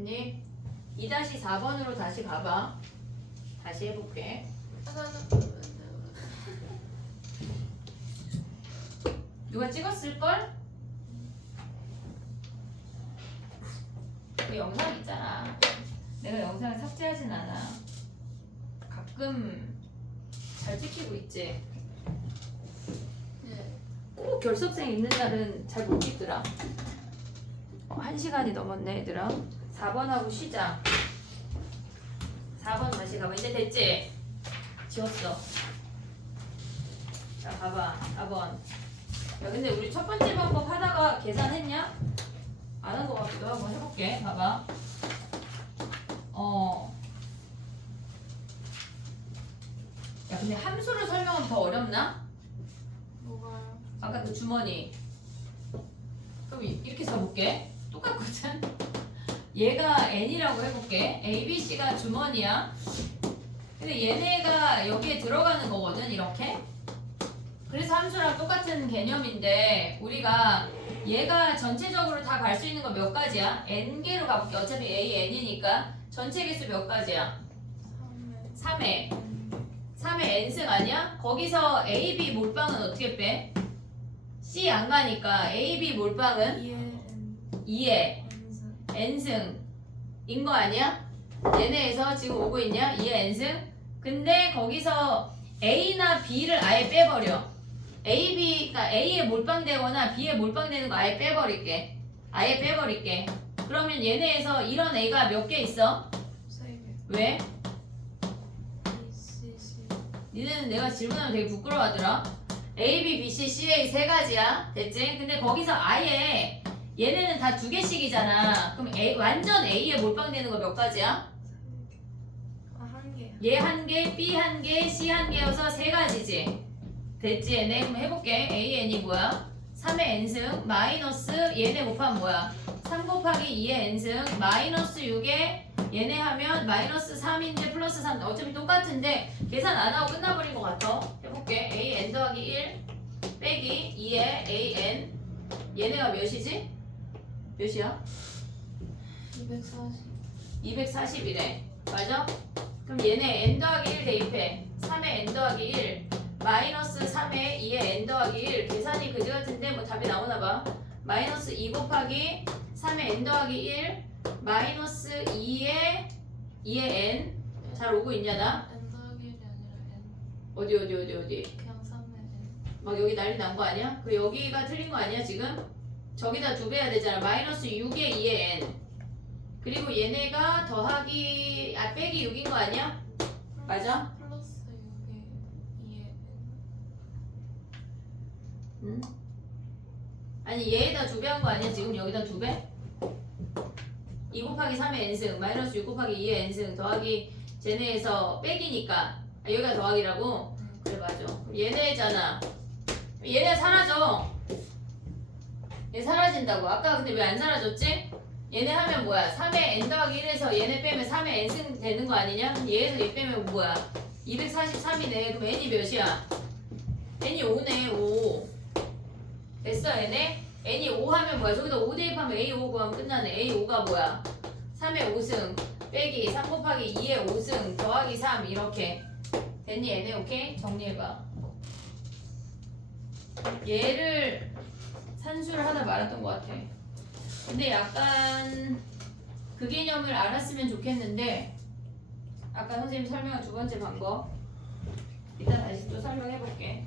됐니? 2-4번으로 다시 가봐. 다시 해볼게. 나는 누가 찍었을걸? 그 영상 있잖아. 내가 영상을 삭제하진 않아. 가끔 잘 찍히고 있지. 네. 꼭 결석생 있는 날은 잘 못 찍더라. 1시간이 넘었네 얘들아. 4번하고 쉬자. 4번 다시 가봐. 이제 됐지? 지웠어. 자 가봐. 4번. 야 근데 우리 첫 번째 방법 하다가 계산했냐? 안 한 거 같기도 하고 해볼게. 봐봐. 야 근데 함수를 설명하면 더 어렵나? 뭐가요? 아까 그 주머니. 그럼 이렇게 써볼게. 똑같거든? 얘가 n이라고 해볼게. a, b, c가 주머니야. 근데 얘네가 여기에 들어가는 거거든, 이렇게. 그래서 함수랑 똑같은 개념인데 우리가 얘가 전체적으로 다 갈 수 있는 거 몇 가지야? n개로 가볼게. 어차피 a, n이니까 전체 개수 몇 가지야? 3회. 3회 n승 아니야? 거기서 a, b 몰빵은 어떻게 빼? c 안 가니까 a, b 몰빵은 2의 n승인 거 아니야? 얘네에서 지금 오고 있냐? 2의 n승? 근데 거기서 a나 b를 아예 빼버려. a, b가 a에 몰빵되거나 b에 몰빵되는 거 아예 빼버릴게. 아예 빼버릴게. 그러면 얘네에서 이런 a가 몇 개 있어? 3개. 왜? BCC. 니네는 내가 질문하면 되게 부끄러워하더라. A, B, B, C, C, A 세 가지야. 됐지? 근데 거기서 아예 얘네는 다 두 개씩이잖아. 그럼 A, 완전 A에 몰빵되는 거 몇 가지야? 한 개야. 얘 한 개, B 한 개, C 한 개여서 세 가지지. 됐지? 얘네 그럼 해볼게. A, N이 뭐야? 3의 N승 마이너스 얘네 곱하면 뭐야? 3 곱하기 2의 N승 마이너스 6에 얘네 하면 마이너스 3인데 플러스 3 어차피 똑같은데 계산 안 하고 끝나버린 것 같아. 해볼게. A, N 더하기 1 빼기 2의 A, N 얘네가 몇이지? 몇이야? 240. 240이래. 맞아? 그럼 얘네 n 더하기 1 대입해. 3의 n 더하기 1 마이너스 3의 2의 n 더하기 1 계산이 그지 같은데 뭐 답이 나오나 봐. 마이너스 2 곱하기 3의 n 더하기 1 마이너스 2의 n 잘 오고 있냐 나? N 더하기 1이 아니라 N. 어디 그냥 3의 N. 막 여기 난리 난 거 아니야? 그 여기가 틀린 거 아니야 지금? 저기다 2배 해야 되잖아. 마이너스 6의 2의 n 그리고 얘네가 더하기 빼기 6인 거 아니야? 맞아? 플러스 6의 2의 N. 응? 아니 얘에다 2배 한 거 아니야 지금 여기다 2배? 2 곱하기 3의 n승 마이너스 6 곱하기 2의 n승 더하기 쟤네에서 빼기니까 여기가 더하기라고? 그래 맞아. 그럼 얘네잖아. 얘네 사라져. 얘 사라진다고. 아까 근데 왜 안 사라졌지? 얘네 하면 뭐야? 3의 n 더하기 1에서 얘네 빼면 3의 n승 되는 거 아니냐? 얘에서 얘 빼면 뭐야? 243이네. 그럼 n이 몇이야? n이 5네. 5. 됐어 얘네? n이 5 하면 뭐야? 저기다 5 대입하면 a5 구하면 끝나네. a5가 뭐야? 3의 5승 빼기 3 곱하기 2의 5승 더하기 3 이렇게 됐니 얘네? 오케이? 정리해봐. 얘를 산수를 하다 말았던 것 같아. 근데 약간 그 개념을 알았으면 좋겠는데 아까 선생님 설명한 두 번째 방법 이따 다시 또 설명해볼게.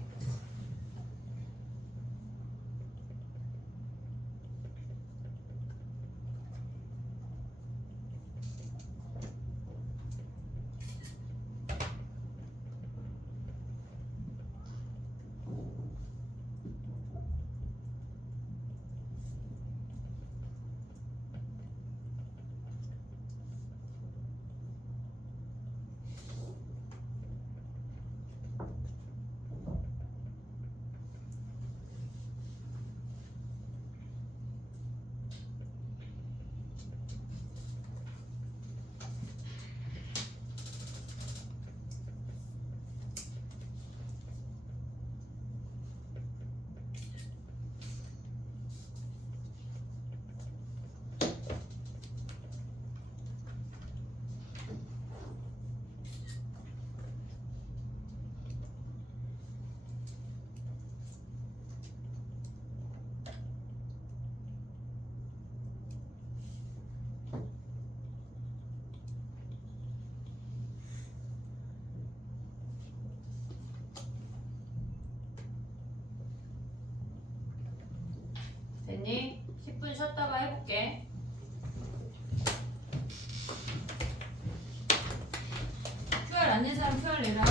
신발 내라.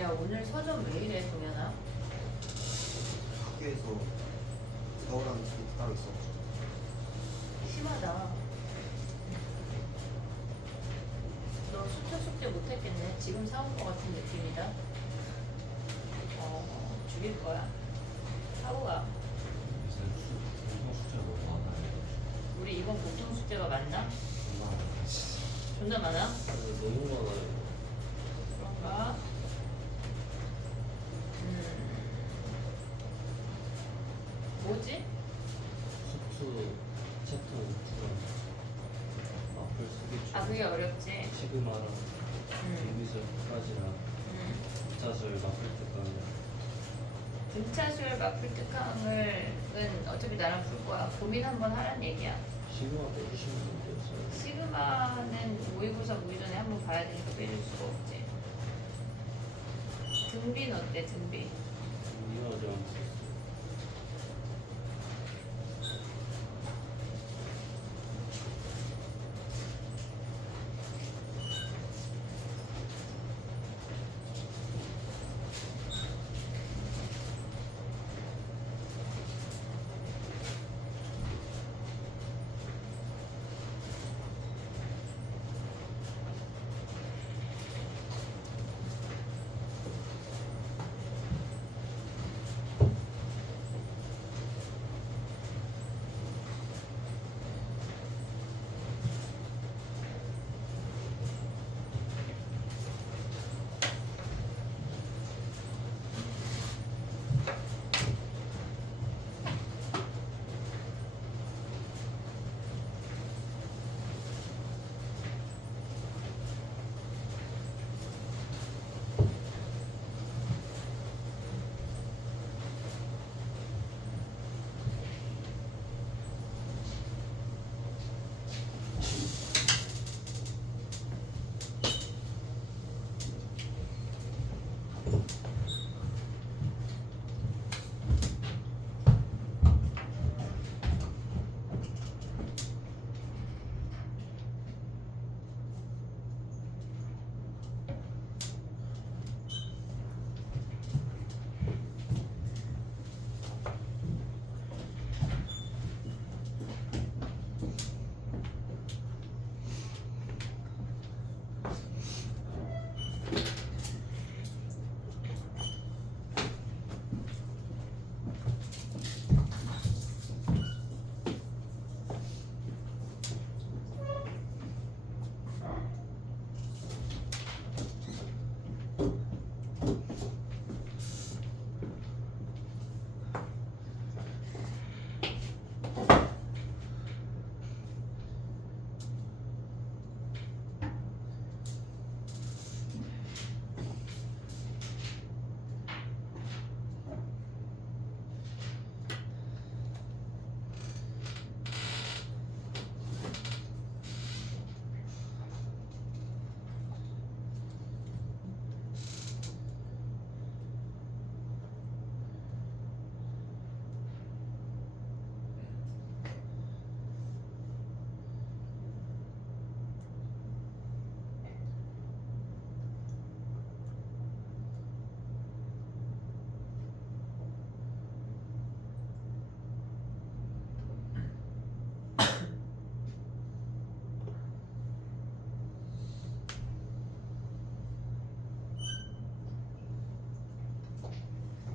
야 오늘 서점 왜 이래 동현아? 학교에서 사오라는 친구 따로 있어. 심하다. 너 수표 숙제 못했겠네. 지금 사온 거 같은 느낌이다. 죽일 거야. 하고 가. 공통 숫자 너무 많아요. 우리 이번 공통 숙제가 맞나? 정말 존나 많아? 너무 많아요. 그런가? 뭐지? 수투 챕터 5가 마플 소개축 아 그게 어렵지. 시그마랑 음. 여기서까지랑 자설 마플 특강이랑 등차수열 마플 특강은 어차피 나랑 풀 거야. 고민 한번 하란 얘기야. 시그마 빼주시면 되겠어요. 시그마는 모의고사 보기 전에 한번 봐야 되니까 빼줄 수가 없지. 등빈 어때? 등빈. 이거 어제 안 썼어요.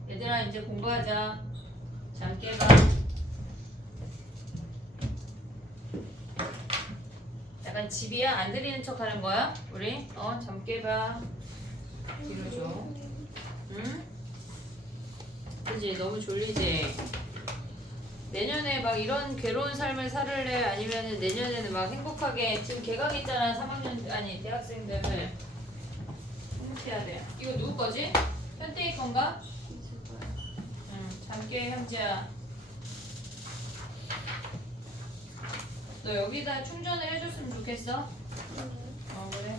얘들아 이제 공부하자. 잠 깨봐. 약간 집이야? 안 들리는 척 하는 거야? 우리? 잠 깨봐. 뒤로 줘. 응? 그지? 너무 졸리지? 내년에 막 이런 괴로운 삶을 살을래? 아니면 내년에는 막 행복하게 지금 개강 있잖아. 3학년 아니 대학생들 행복해야 돼. 이거 누구 거지? 현태이 건가? 응, 잠깨 현지야. 너 여기다 충전을 해줬으면 좋겠어? 그래.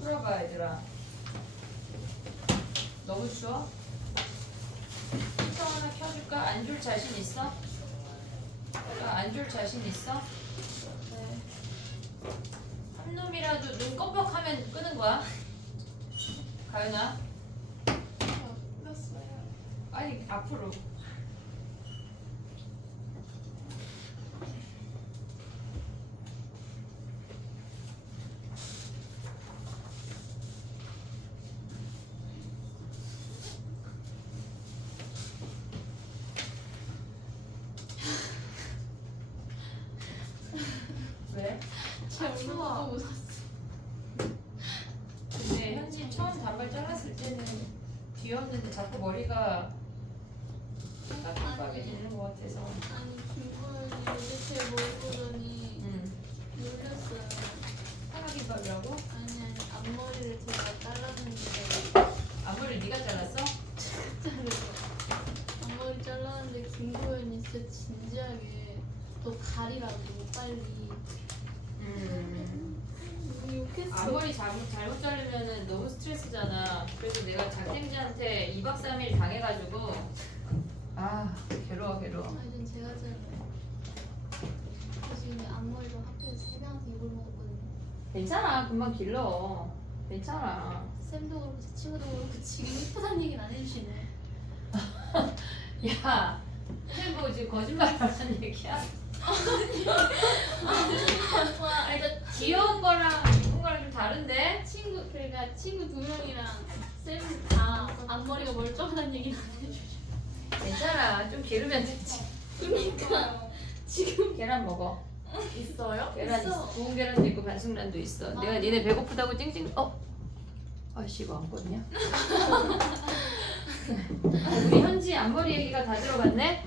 풀어봐 얘들아. 너무 추워? 히터 하나 켜줄까? 안 줄 자신 있어? 안 줄 자신 있어? 네. 한 놈이라도 눈 껌뻑하면 끄는 거야? 가연아? 끝났어요. 아니 앞으로. 왜? 제 얼굴 보고 웃었어. 길었는데 자꾸 머리가 깜깜깜깜해지는 것 같아서. 아니 김보현이 도대체 뭘 보더니 놀렸어요. 사각김밥이라고? 아니 앞머리를 제가 잘랐는데 앞머리를 네가 잘랐어? 앞머리 잘랐는데 김보현이 진짜 진지하게 너 가리라고 빨리 욕했어. 앞머리 잘못 자르면은 너무 스트레스잖아. 그래서 내가 작땡지한테 2박 3일 당해가지고 아 괴로워. 아니 제가 잘라요. 저 지금 앞머리로 학교에서 3명한테 욕을 먹었거든요. 괜찮아. 금방 길러. 괜찮아. 쌤도 그렇고 제 친구도 그렇고 지금 이쁘다는 얘기는 안 해주시네. 야, 뭐 지금 거짓말하는 얘기야? 와, 일단 귀여운 거랑 이쁜 거랑 좀 다른데? 친구 그러니까 친구 2명이랑 쌤 다 앞머리가 멀쩡하다는 얘기는 안 해주셔. 괜찮아. 좀 기르면 되지. 그러니까 지금 계란 먹어. 있어요? 계란 있어. 구운 계란도 있고 반숙란도 있어. 내가 니네 배고프다고 찡찡. 아씨 이거 안 보이냐? 우리 현지 앞머리 얘기가 다 들어갔네?